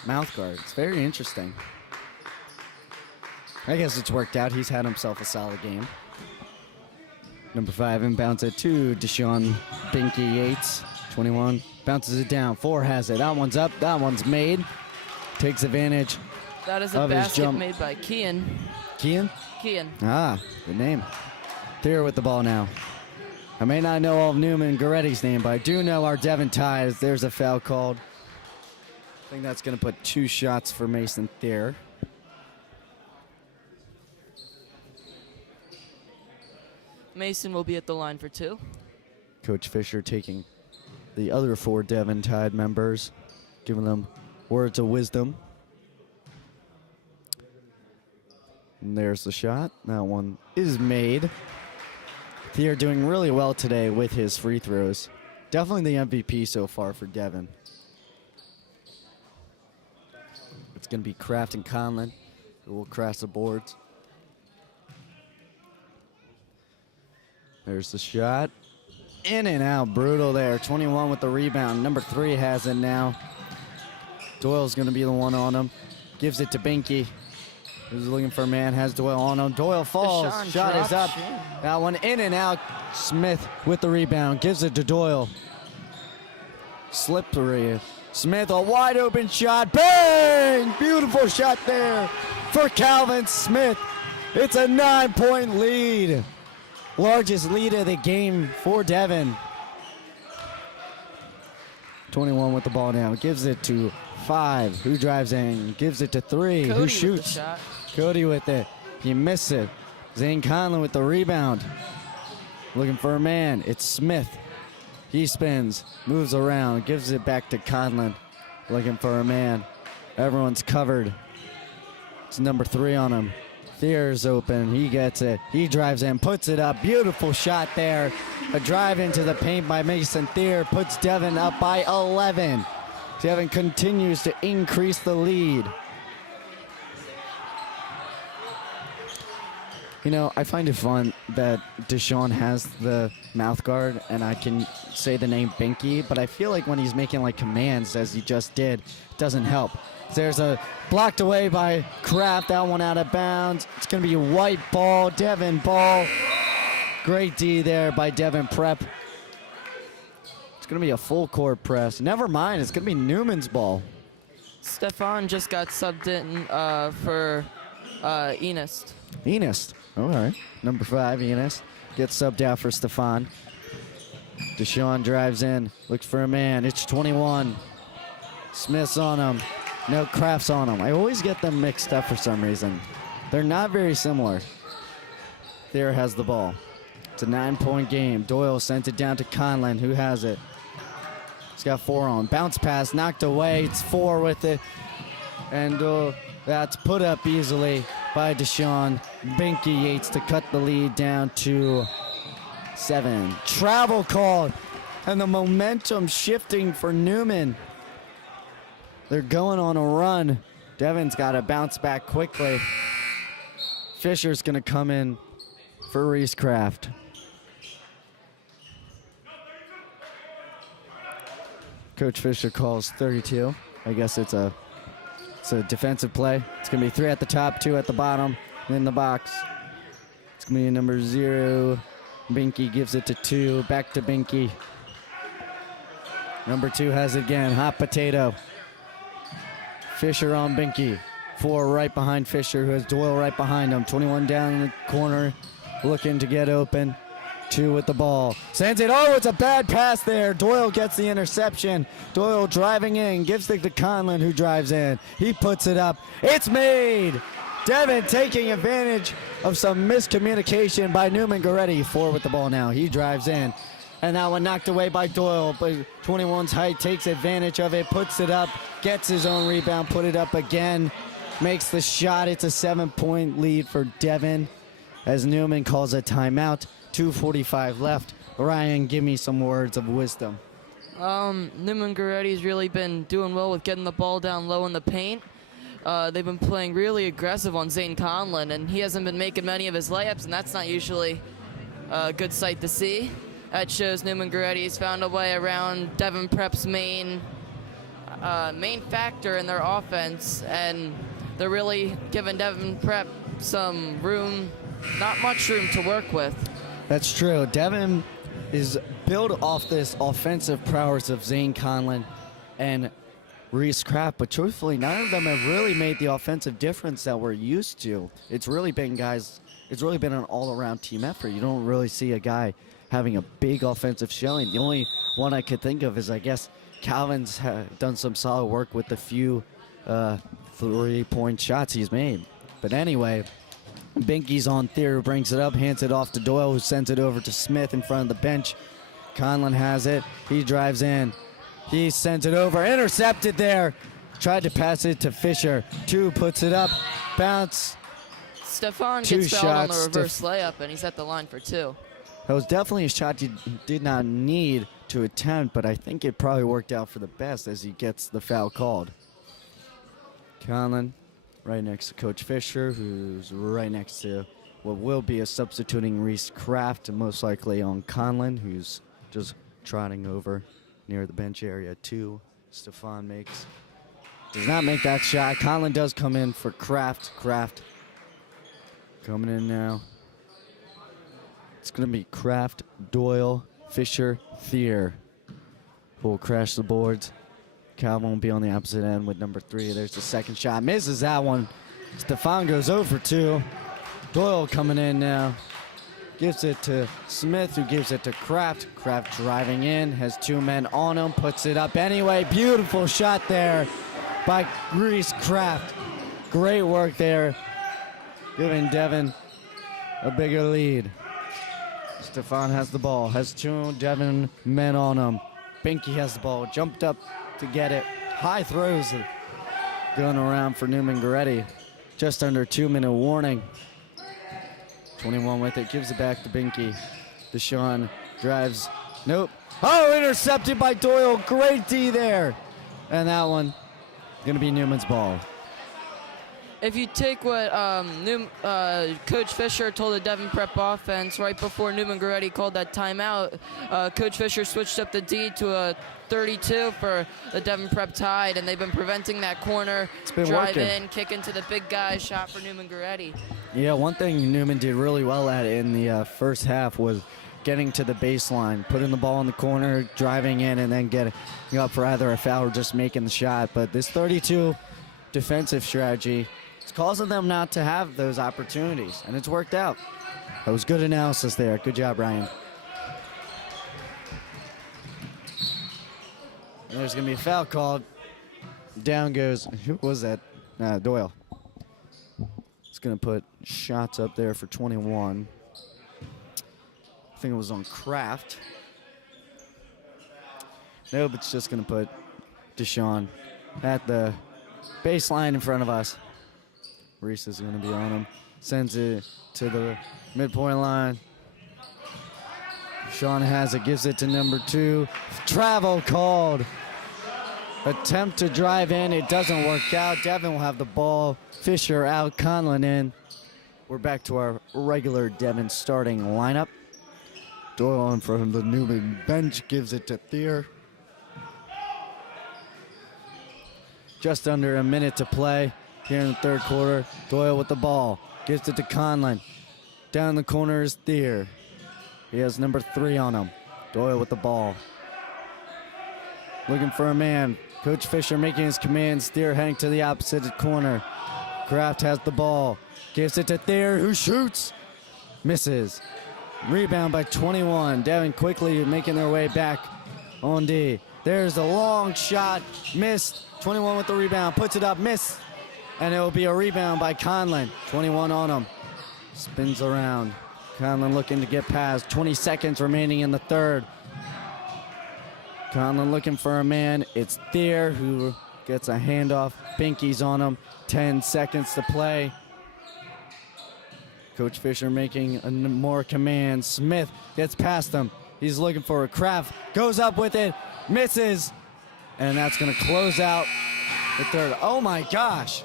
mouth guard. It's very interesting. I guess it's worked out. He's had himself a solid game. Number 5 inbounds it to Deshaun Binky Yates. 21. Bounces it down. 4 has it. That one's up. That one's made. Takes advantage. That is a Of his basket jump. made by Kian. Kian? Kian. Ah, good name. Thayer with the ball now. I may not know all of Neumann and Goretti's name, but I do know our Devon ties. There's a foul called. I think that's going to put 2 shots for Mason Thayer. Mason will be at the line for 2. Coach Fisher taking the other 4 Devon Tide members, giving them words of wisdom. And there's the shot. That one is made. Thayer doing really well today with his free throws. Definitely the MVP so far for Devon. It's going to be Kraft and Conlon who will crash the boards. There's the shot. In and out, brutal there. 21 with the rebound. Number 3 has it now. Doyle's going to be the one on him. Gives it to Binky. Who's looking for a man, has Doyle on him. Doyle falls. Deshaun Shot is up. drops in. That one in and out. Smith with the rebound. Gives it to Doyle. Slippery. Smith, a wide open shot. Bang! Beautiful shot there for Calvin Smith. It's a 9-point lead. Largest lead of the game for Devon. 21 with the ball now. Gives it to 5. Who drives in? Gives it to 3. Cody Who with the shoots? shot. Cody with it. He missed it. Zane Conlon with the rebound. Looking for a man. It's Smith. He spins, moves around, gives it back to Conlon. Looking for a man. Everyone's covered. It's number 3 on him. Thayer's open. He gets it. He drives in, puts it up. Beautiful shot there. A drive into the paint by Mason Thayer puts Devon up by 11. Devon continues to increase the lead. You know, I find it fun that Deshaun has the mouth guard and I can say the name Binky, but I feel like when he's making like commands, as he just did, it doesn't help. There's a blocked away by Kraft, that one out of bounds. It's going to be a white ball, Devon ball. Great D there by Devon Prep. It's going to be a full court press. Never mind, it's going to be Newman's ball. Stefan just got subbed in for Enist. Enist. All right. Number 5, Enos, gets subbed out for Stefan. Deshaun drives in, looks for a man. It's 21. Smith's on him. No, Kraft's on him. I always get them mixed up for some reason. They're not very similar. Thayer has the ball. It's a 9-point game. Doyle sent it down to Conlon, who has it. He's got 4 on. Bounce pass, knocked away. It's 4 with it. And that's put up easily by Deshaun Binky Yates to cut the lead down to 7. Travel called, and the momentum shifting for Neumann. They're going on a run. Devon's got to bounce back quickly. Fisher's going to come in for Reese Kraft. Coach Fisher calls 32. I guess it's a defensive play. It's going to be 3 at the top, 2 at the bottom, in the box. It's going to be number 0. Binky gives it to 2. Back to Binky. Number 2 has it again. Hot potato. Fisher on Binky. 4 right behind Fisher, who has Doyle right behind him. 21 down in the corner, looking to get open. 2 with the ball. Sends it. Oh, it's a bad pass there. Doyle gets the interception. Doyle driving in. Gives it to Conlon, who drives in. He puts it up. It's made. Devon taking advantage of some miscommunication by Neumann Goretti. 4 with the ball now. He drives in. And that one knocked away by Doyle. But 21's height takes advantage of it. Puts it up. Gets his own rebound. Put it up again. Makes the shot. It's a 7-point lead for Devon as Neumann calls a timeout. 2:45 left. Ryan, give me some words of wisdom. Neumann Goretti's really been doing well with getting the ball down low in the paint. They've been playing really aggressive on Zane Conlon, and he hasn't been making many of his layups, and that's not usually a good sight to see. That shows Neumann Goretti's found a way around Devon Prep's main factor in their offense, and they're really giving Devon Prep some room, not much room to work with. That's true. Devon is built off this offensive prowess of Zane Conlon and Reese Kraft, but truthfully, none of them have really made the offensive difference that we're used to. It's really been an all-around team effort. You don't really see a guy having a big offensive showing. The only one I could think of is, I guess, Calvin's done some solid work with the few 3-point shots he's made. But anyway, Binky's on Thier, brings it up, hands it off to Doyle, who sends it over to Smith in front of the bench. Conlon has it. He drives in. He sends it over. Intercepted there. Tried to pass it to Fisher. 2 puts it up. Bounce. Stefan 2 gets fouled on the shots. reverse layup, and he's at the line for 2. That was definitely a shot he did not need to attempt, but I think it probably worked out for the best as he gets the foul called. Conlon right next to Coach Fisher, who's right next to what will be a substituting Reese Kraft, and most likely on Conlon, who's just trotting over near the bench area. 2. Stefan does not make that shot. Conlon does come in for Kraft. Kraft coming in now. It's going to be Kraft, Doyle, Fisher, Thier, who will crash the boards. Calvin will be on the opposite end with number 3. There's the second shot. Misses that one. Stefan goes 0 for 2. Doyle coming in now. Gives it to Smith, who gives it to Kraft. Kraft driving in, has 2 men on him, puts it up anyway. Beautiful shot there by Reese Kraft. Great work there, giving Devon a bigger lead. Stefan has the ball, has 2 Devon men on him. Binky has the ball, jumped up to get it. High throws going around for Neumann Goretti. Just under 2-minute warning. 21 with it, gives it back to Binky. Deshaun drives, nope. Oh, intercepted by Doyle, great D there. And that one, gonna be Newman's ball. If you take what Coach Fisher told the Devon Prep offense right before Neumann Goretti called that timeout, Coach Fisher switched up the D to a 32 for the Devon Prep Tide, and they've been preventing that corner, drive in, kick into the big guy, shot for Neumann Goretti. Yeah, one thing Neumann did really well at in the first half was getting to the baseline, putting the ball in the corner, driving in, and then getting up for either a foul or just making the shot. But this 32 defensive strategy, it's causing them not to have those opportunities, and it's worked out. That was good analysis there. Good job, Ryan. And there's going to be a foul called. Down goes, who was that? Doyle. It's going to put shots up there for 21. I think it was on Kraft. Nope, it's just going to put Deshaun at the baseline in front of us. Reese is going to be on him. Sends it to the midpoint line. Deshaun has it, gives it to number 2. Travel called. Attempt to drive in, it doesn't work out. Devon will have the ball. Fisher out, Conlon in. We're back to our regular Devon starting lineup. Doyle in front of the Neumann bench, gives it to Thier. Just under a minute to play here in the third quarter. Doyle with the ball. Gives it to Conlon. Down in the corner is Thier. He has number 3 on him. Doyle with the ball. Looking for a man. Coach Fisher making his commands. Thier heading to the opposite corner. Kraft has the ball. Gives it to Thier, who shoots. Misses. Rebound by 21. Devon quickly making their way back on D. There's a long shot. Missed. 21 with the rebound. Puts it up. Missed. And it will be a rebound by Conlon. 21 on him. Spins around. Conlon looking to get past. 20 seconds remaining in the third. Conlon looking for a man. It's Thier who gets a handoff. Binky's on him. 10 seconds to play. Coach Fisher making more commands. Smith gets past him. He's looking for a Kraft. Goes up with it. Misses. And that's going to close out the third. Oh my gosh.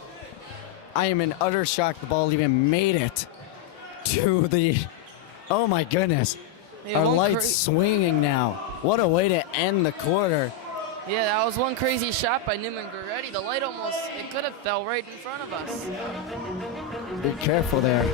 I am in utter shock the ball even made it to the... Oh my goodness. Yeah, our lights swinging now. What a way to end the quarter. Yeah, that was one crazy shot by Neumann Goretti. The light almost, it could have fell right in front of us. Be careful there.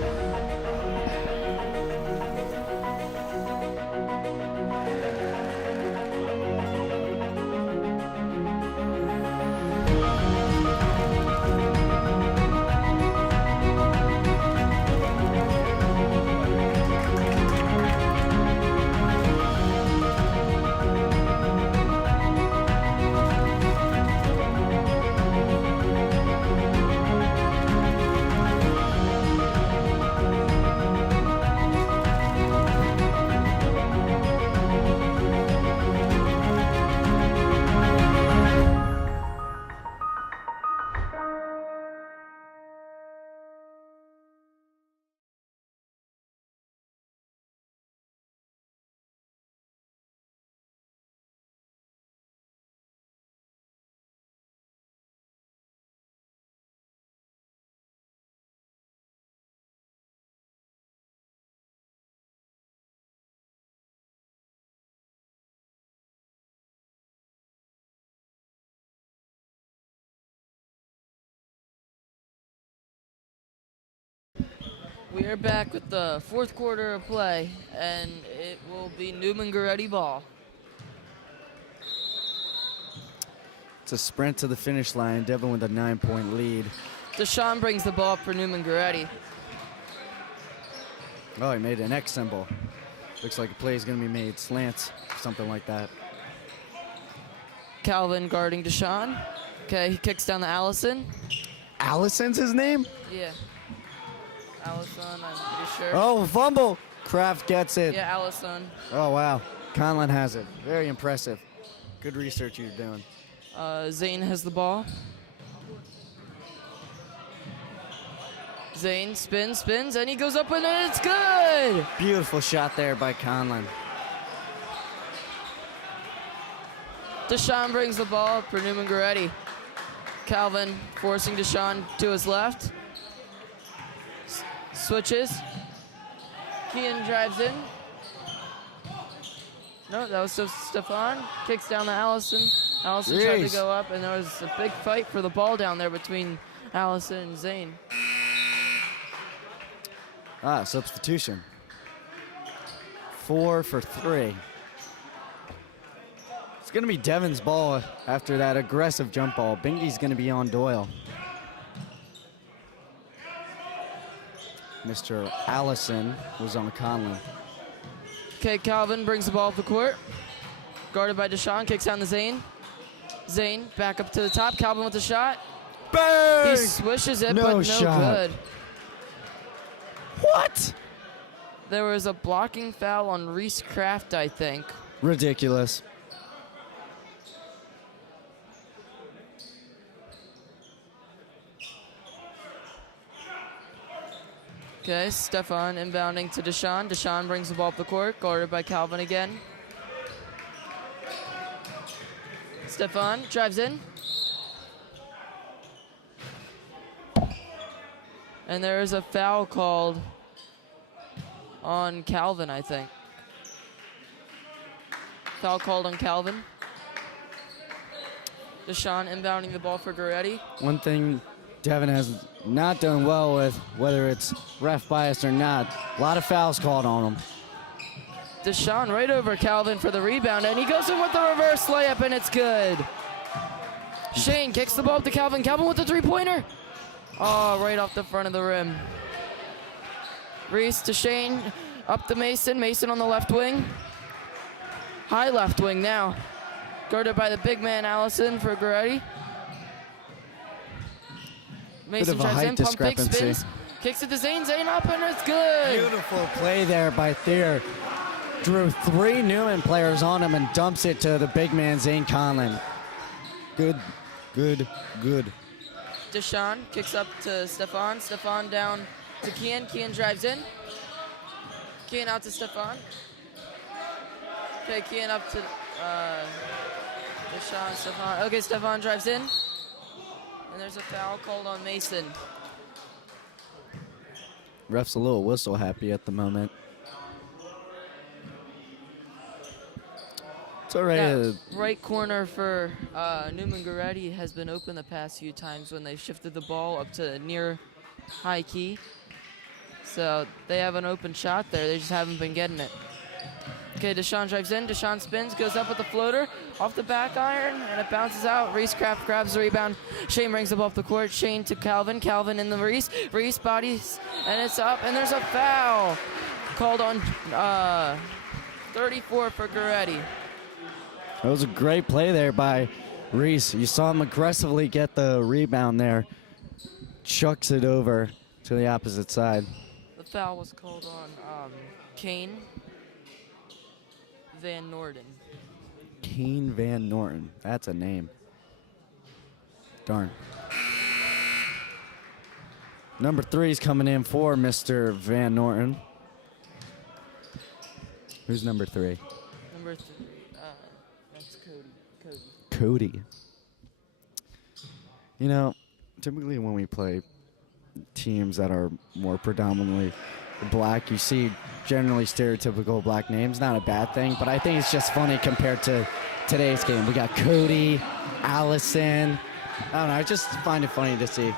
We are back with the fourth quarter of play, and it will be Neumann Goretti ball. It's a sprint to the finish line. Devon with a 9-point lead. Deshaun brings the ball up for Neumann Goretti. Oh, he made an X symbol. Looks like a play is going to be made. Slants, something like that. Calvin guarding Deshaun. Okay, he kicks down to Allison. Allison's his name? Yeah. Allison, I'm pretty sure. Oh, fumble. Kraft gets it. Yeah, Allison. Oh, wow. Conlon has it. Very impressive. Good research you're doing. Zane has the ball. Zane spins, and he goes up with it. It's good! Beautiful shot there by Conlon. Deshaun brings the ball for Neumann Goretti. Calvin forcing Deshaun to his left. Switches. Kean drives in. No, that was Stefan. Kicks down to Allison. Allison tried to go up, and there was a big fight for the ball down there between Allison and Zane. Substitution. 4 for 3. It's going to be Devon's ball after that aggressive jump ball. Bingy's going to be on Doyle. Mr. Allison was on Conlon. Okay, Calvin brings the ball up the court. Guarded by Deshaun, kicks down to Zane. Zane back up to the top. Calvin with the shot. Bang! He swishes it, but no shot. good. What? There was a blocking foul on Reese Kraft, I think. Ridiculous. Okay, Stefan inbounding to Deshaun. Deshaun brings the ball up the court, guarded by Calvin again. Stefan drives in. And there is a foul called on Calvin, I think. Foul called on Calvin. Deshaun inbounding the ball for Goretti. One thing Devon has not done well with, whether it's ref bias or not, a lot of fouls called on him. Deshaun right over Calvin for the rebound, and he goes in with the reverse layup, and it's good. Shane kicks the ball up to Calvin. Calvin with the three-pointer. Oh, right off the front of the rim. Reese to Shane, up to Mason. Mason on the left wing. High left wing now. Guarded by the big man, Allison, for Goretti. Mason Bit of a drives height in, pump fake, discrepancy. spins. Kicks it to Zane. Zane up, and it's good. Beautiful play there by Thayer. Drew 3 Neumann players on him and dumps it to the big man, Zane Conlon. Good, good, good. Deshaun kicks up to Stefan. Stefan down to Kian. Kian drives in. Kian out to Stefan. Okay, Kian up to Deshaun, Stefan. Okay, Stefan drives in. And there's a foul called on Mason. Ref's a little whistle happy at the moment. It's all right. That right corner for Neumann Goretti has been open the past few times when they shifted the ball up to near high key. So they have an open shot there. They just haven't been getting it. Okay, Deshaun drives in. Deshaun spins, goes up with the floater, off the back iron, and it bounces out. Reese Kraft grabs the rebound. Shane brings the ball up the court. Shane to Calvin. Calvin in the Reese. Reese bodies, and it's up, and there's a foul called on 34 for Goretti. That was a great play there by Reese. You saw him aggressively get the rebound there. Chucks it over to the opposite side. The foul was called on Kane Van Norden. Kane Van Norton. That's a name. Darn. Number 3 is coming in for Mr. Van Norton. Who's number 3? Number 3, that's Cody. Cody. You know, typically when we play teams that are more predominantly black, you see generally stereotypical black names. Not a bad thing, but I think it's just funny compared to today's game. We got Cody, Allison. I don't know, I just find it funny to see.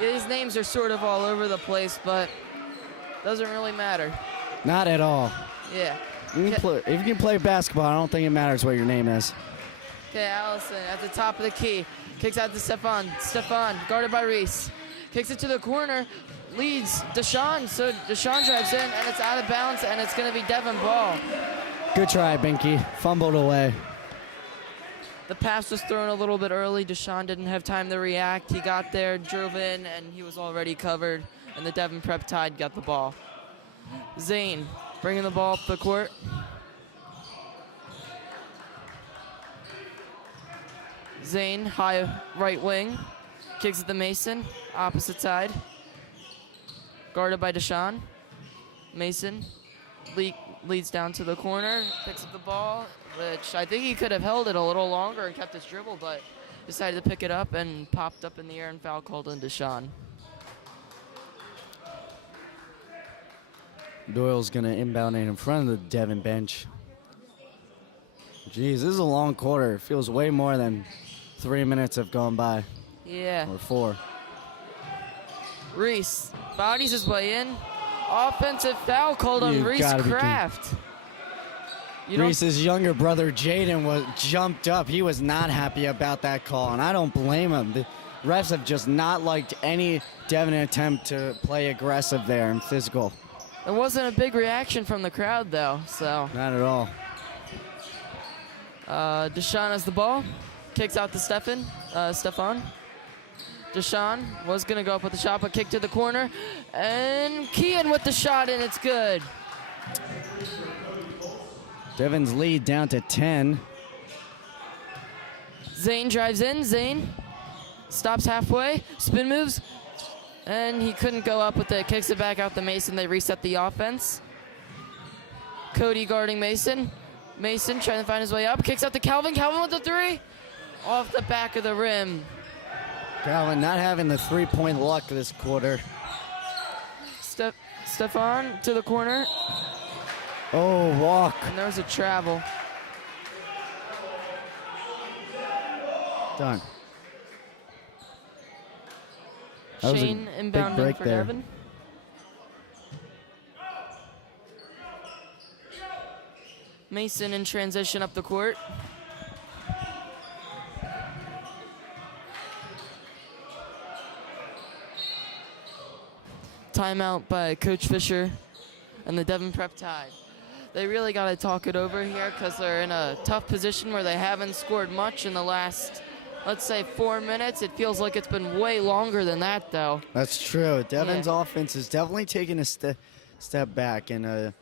Yeah, these names are sort of all over the place, but doesn't really matter. Not at all. Yeah. If you can play basketball, I don't think it matters what your name is. Okay, Allison at the top of the key. Kicks out to Stefan. Stefan, guarded by Reese. Kicks it to the corner. Leads Deshaun. So Deshaun drives in, and it's out of bounds, and it's going to be Devon ball. Good try, Binky. Fumbled away. The pass was thrown a little bit early. Deshaun didn't have time to react. He got there, drove in, and he was already covered, and the Devon Prep Tide got the ball. Zane bringing the ball up the court. Zane, high right wing. Kicks it to Mason, opposite side. Guarded by Deshaun. Mason leads down to the corner, picks up the ball, which I think he could have held it a little longer and kept his dribble, but decided to pick it up and popped up in the air and foul called on Deshaun. Doyle's going to inbound it in front of the Devon bench. Jeez, this is a long quarter. It feels way more than 3 minutes have gone by. Yeah. Or 4. Reese bodies his way in. Offensive foul called on Reese Kraft. Reese's younger brother Jaden was jumped up. He was not happy about that call, and I don't blame him. The refs have just not liked any Devon attempt to play aggressive there and physical. There wasn't a big reaction from the crowd, though, so. Not at all. Deshaun has the ball. Kicks out to Stefan. Deshaun was going to go up with the shot, but kick to the corner. And Kian with the shot, and it's good. Devon's lead down to 10. Zane drives in. Zane stops halfway. Spin moves. And he couldn't go up with it. Kicks it back out to Mason. They reset the offense. Cody guarding Mason. Mason trying to find his way up. Kicks out to Calvin. Calvin with the 3. Off the back of the rim. Calvin not having the three-point luck this quarter. Stefan to the corner. Oh, walk. And there's a travel. Done. That was a Shane big inbounding break for there. Devon. Mason in transition up the court. Timeout by Coach Fisher and the Devon Prep Tide. They really got to talk it over here because they're in a tough position where they haven't scored much in the last, let's say, 4 minutes. It feels like it's been way longer than that, though. That's true. Devon's Yeah. offense is definitely taking a step back, and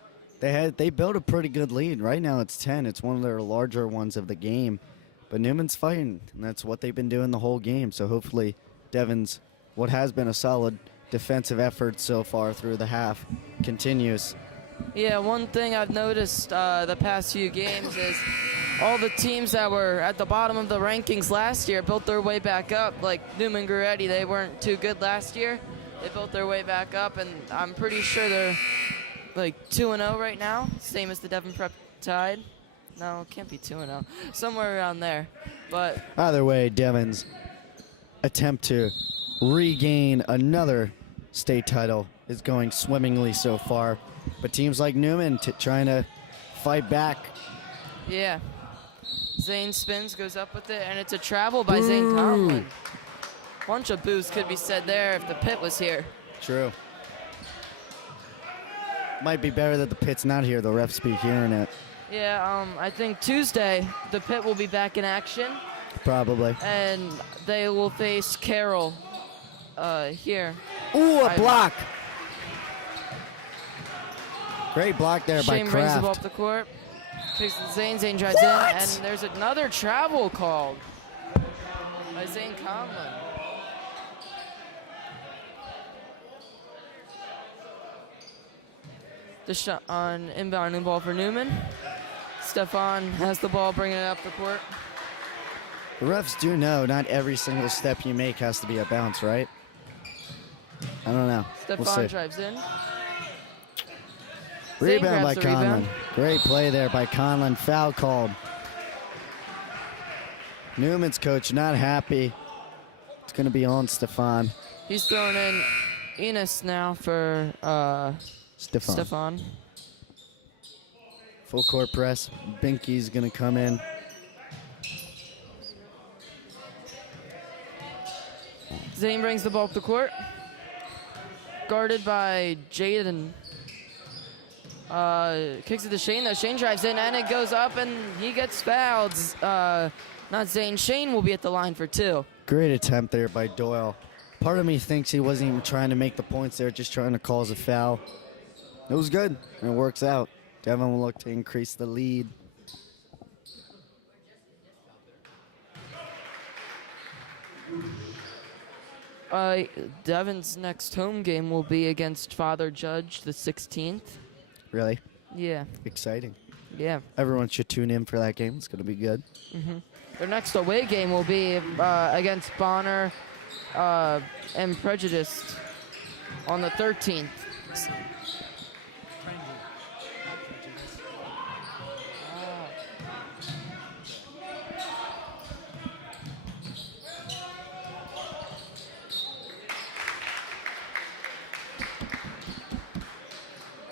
they built a pretty good lead. Right now it's 10. It's one of their larger ones of the game, but Newman's fighting, and that's what they've been doing the whole game. So hopefully Devon's, what has been a solid defensive effort so far through the half, continues. Yeah, one thing I've noticed the past few games is all the teams that were at the bottom of the rankings last year built their way back up. Like Neumann Goretti, they weren't too good last year. They built their way back up, and I'm pretty sure they're like 2-0 right now, same as the Devon Prep Tide. No, it can't be 2-0. Somewhere around there. But Either way, Devon's attempt to regain another state title is going swimmingly so far. But teams like Neumann trying to fight back. yeah, Zane spins, goes up with it, and it's a travel by Zane Conlon. Bunch of boos could be said there if the pit was here. True. Might be better that the pit's not here. The refs be hearing it. Yeah, I think Tuesday the pit will be back in action, Probably. and they will face Carroll here. Ooh, a block. Great block there by Shane brings the ball Kraft. up the court. Kicks to Zane. Zane drives in, and there's another travel called by Zane Conlon. The shot on inbounding ball for Neumann. Stefan has the ball, bringing it up the court. The refs do know not every single step you make has to be a bounce, right? I don't know. We'll Stefan see. drives in. Rebound by grabs the rebound. Conlon. Great play there by Conlon. Foul called. Newman's coach not happy. It's going to be on Stefan. He's throwing in Enos now for Stefan. Full court press. Binky's going to come in. Zane brings the ball up the court. Guarded by Jaden. Kicks it to Shane, though. Shane drives in, and it goes up, and he gets fouled. Not Zane. Shane will be at the line for 2. Great attempt there by Doyle. Part of me thinks he wasn't even trying to make the points there, just trying to cause a foul. It was good, and it works out. Devon will look to increase the lead. Devon's next home game will be against Father Judge the 16th. Really Yeah, exciting. yeah. Everyone should tune in for that game. It's going to be good. Their next away game will be against Bonner and Prejudiced on the 13th.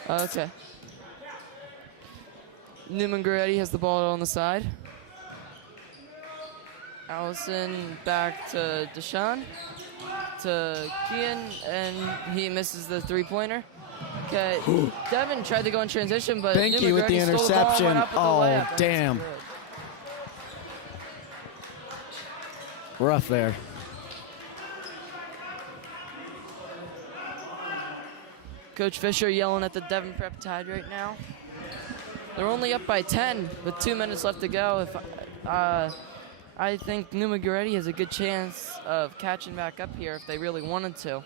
Okay. Neumann Goretti has the ball on the side. Allison back to Deshaun, to Kian, and he misses the three-pointer. Okay, Devon tried to go in transition, but Binky Neumann with the Goretti stole the ball and interception. went up with the Oh, layup, and damn. it's good. Rough there. Coach Fisher yelling at the Devon Prep Tide right now. They're only up by 10 with 2 minutes left to go. If I think Neumann Goretti has a good chance of catching back up here if they really wanted to.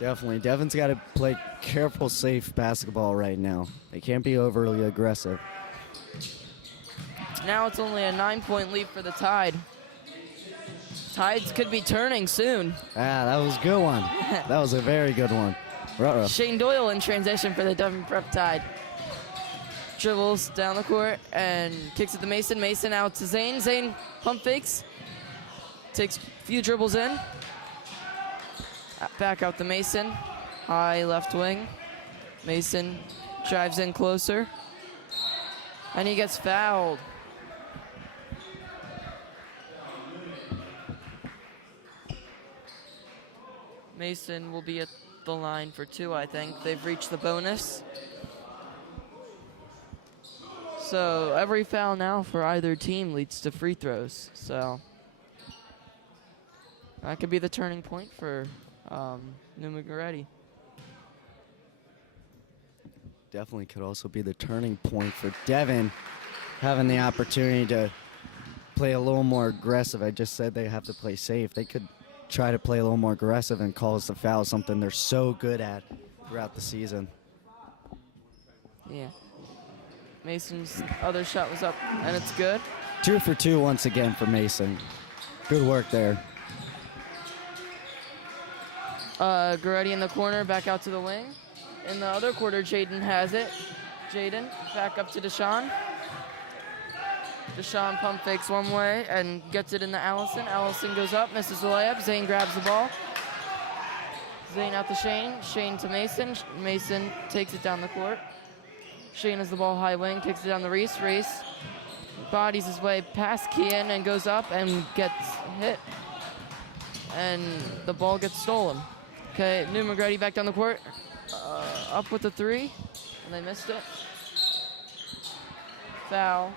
Definitely. Devon's got to play careful, safe basketball right now. They can't be overly aggressive. Now it's only a 9-point lead for the Tide. Tides could be turning soon. Ah, that was a good one. That was a very good one. Ruh-roh. Shane Doyle in transition for the Devon Prep Tide. Dribbles down the court and kicks it to Mason. Mason out to Zane. Zane pump fakes. takes a few dribbles in. Back out to Mason. High left wing. Mason drives in closer. And he gets fouled. Mason will be at the line for 2, I think. They've reached the bonus. So every foul now for either team leads to free throws. So that could be the turning point for Neumann Goretti. Definitely could also be the turning point for Devon, having the opportunity to play a little more aggressive. I just said they have to play safe. They could try to play a little more aggressive and cause the foul, something they're so good at throughout the season. Yeah. Mason's other shot was up, and it's good. 2 for 2 once again for Mason. Good work there. Goretti in the corner, back out to the wing. In the other quarter, Jaden has it. Jaden back up to Deshaun. Deshaun pump fakes one way and gets it into Allison. Allison goes up, misses the layup. Zane grabs the ball. Zane out to Shane. Shane to Mason. Mason takes it down the court. Shane has the ball high wing, takes it down the Reese. Reese bodies his way past Kian and goes up and gets hit. And the ball gets stolen. Okay, Neumann Goretti back down the court. Up with the 3, and they missed it. Foul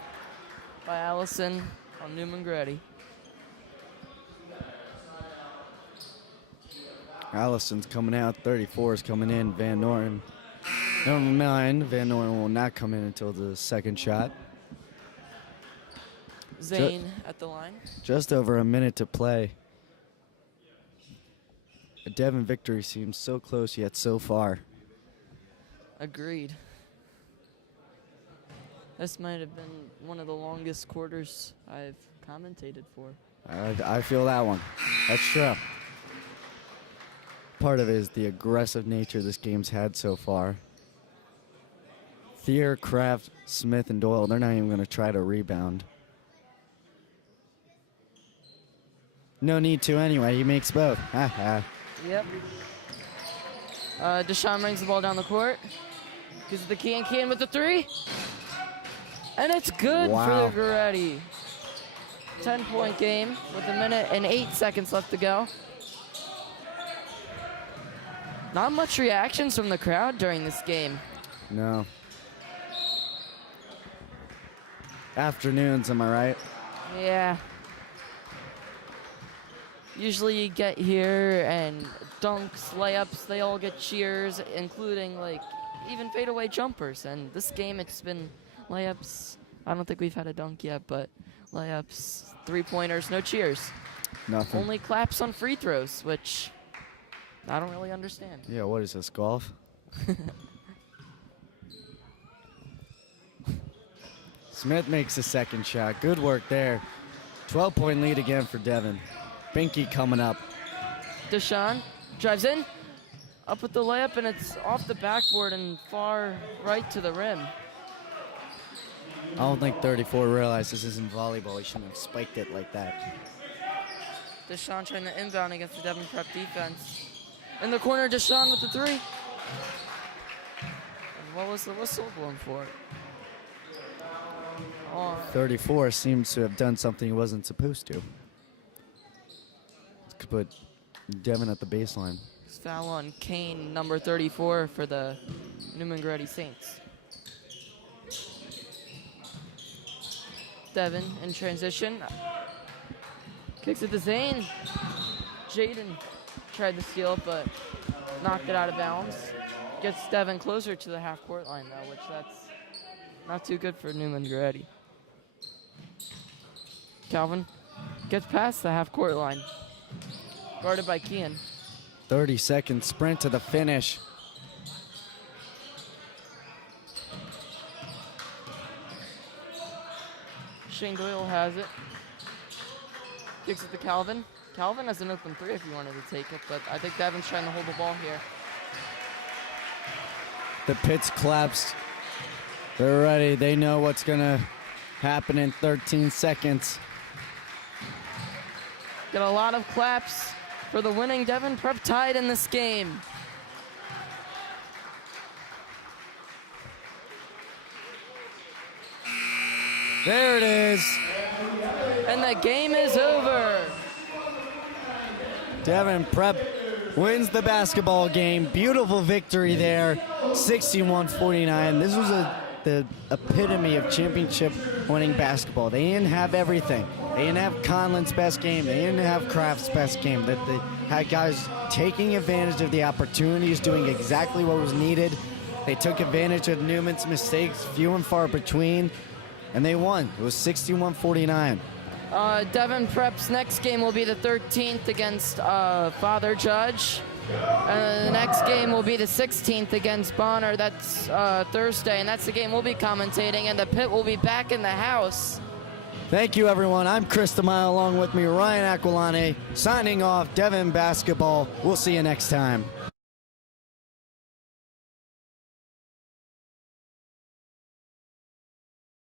by Allison on Neumann Goretti. Allison's coming out, 34 is coming in, Van Noren. Never mind, Van Noren will not come in until the second shot. Zane at the line. Just over a minute to play. A Devon victory seems so close yet so far. Agreed. This might have been one of the longest quarters I've commentated for. I feel that one. That's true. Part of it is the aggressive nature this game's had so far. Thier, Kraft, Smith, and Doyle, they're not even going to try to rebound. No need to anyway. He makes both. Yep. Deshaun brings the ball down the court. Gives it to Kian with the 3. And it's good Wow. for Goretti. 10-point game with 1 minute and 8 seconds left to go. Not much reactions from the crowd during this game. No. Afternoons, am I right? Yeah. Usually you get here and dunks, layups, they all get cheers, including like even fadeaway jumpers. And this game it's been layups. I don't think we've had a dunk yet, but layups, 3-pointers, no cheers. Nothing. Only claps on free throws, which I don't really understand. Yeah, what is this, golf? Smith makes the second shot. Good work there. 12-point lead again for Devon. Binky coming up. Deshaun drives in, up with the layup, and it's off the backboard and far right to the rim. I don't think 34 realized this isn't volleyball. He shouldn't have spiked it like that. Deshaun trying to inbound against the Devon Prep defense. In the corner, Deshaun with the 3. And what was the whistle blown for? 34 seems to have done something he wasn't supposed to. Could put Devon at the baseline. Foul on Kane, number 34 for the Neumann Goretti Saints. Devon in transition. Kicks it to Zane. Jaden tried to steal, but knocked it out of bounds. Gets Devon closer to the half-court line, though, which that's not too good for Neumann Goretti. Calvin gets past the half-court line. Guarded by Kian. 30-second sprint to the finish. Shane Doyle has it. Kicks it to Calvin. Calvin has an open 3 if he wanted to take it, but I think Devon's trying to hold the ball here. The pit's collapsed. They're ready. They know what's going to happen in 13 seconds. Got a lot of claps for the winning Devon Prep Tide in this game. There it is. And the game is over. Devon Prep wins the basketball game. Beautiful victory there, 61-49. This was the epitome of championship winning basketball. They didn't have everything. They didn't have Conlon's best game. They didn't have Kraft's best game. That they had guys taking advantage of the opportunities, doing exactly what was needed. They took advantage of Neumann's mistakes, few and far between, and they won. It was 61-49. Devon Prep's next game will be the 13th against Father Judge. The next game will be the 16th against Bonner. That's Thursday, and that's the game we'll be commentating, and the pit will be back in the house. Thank you, everyone. I'm Chris DeMille, along with me, Ryan Aquilani, signing off Devon Basketball. We'll see you next time.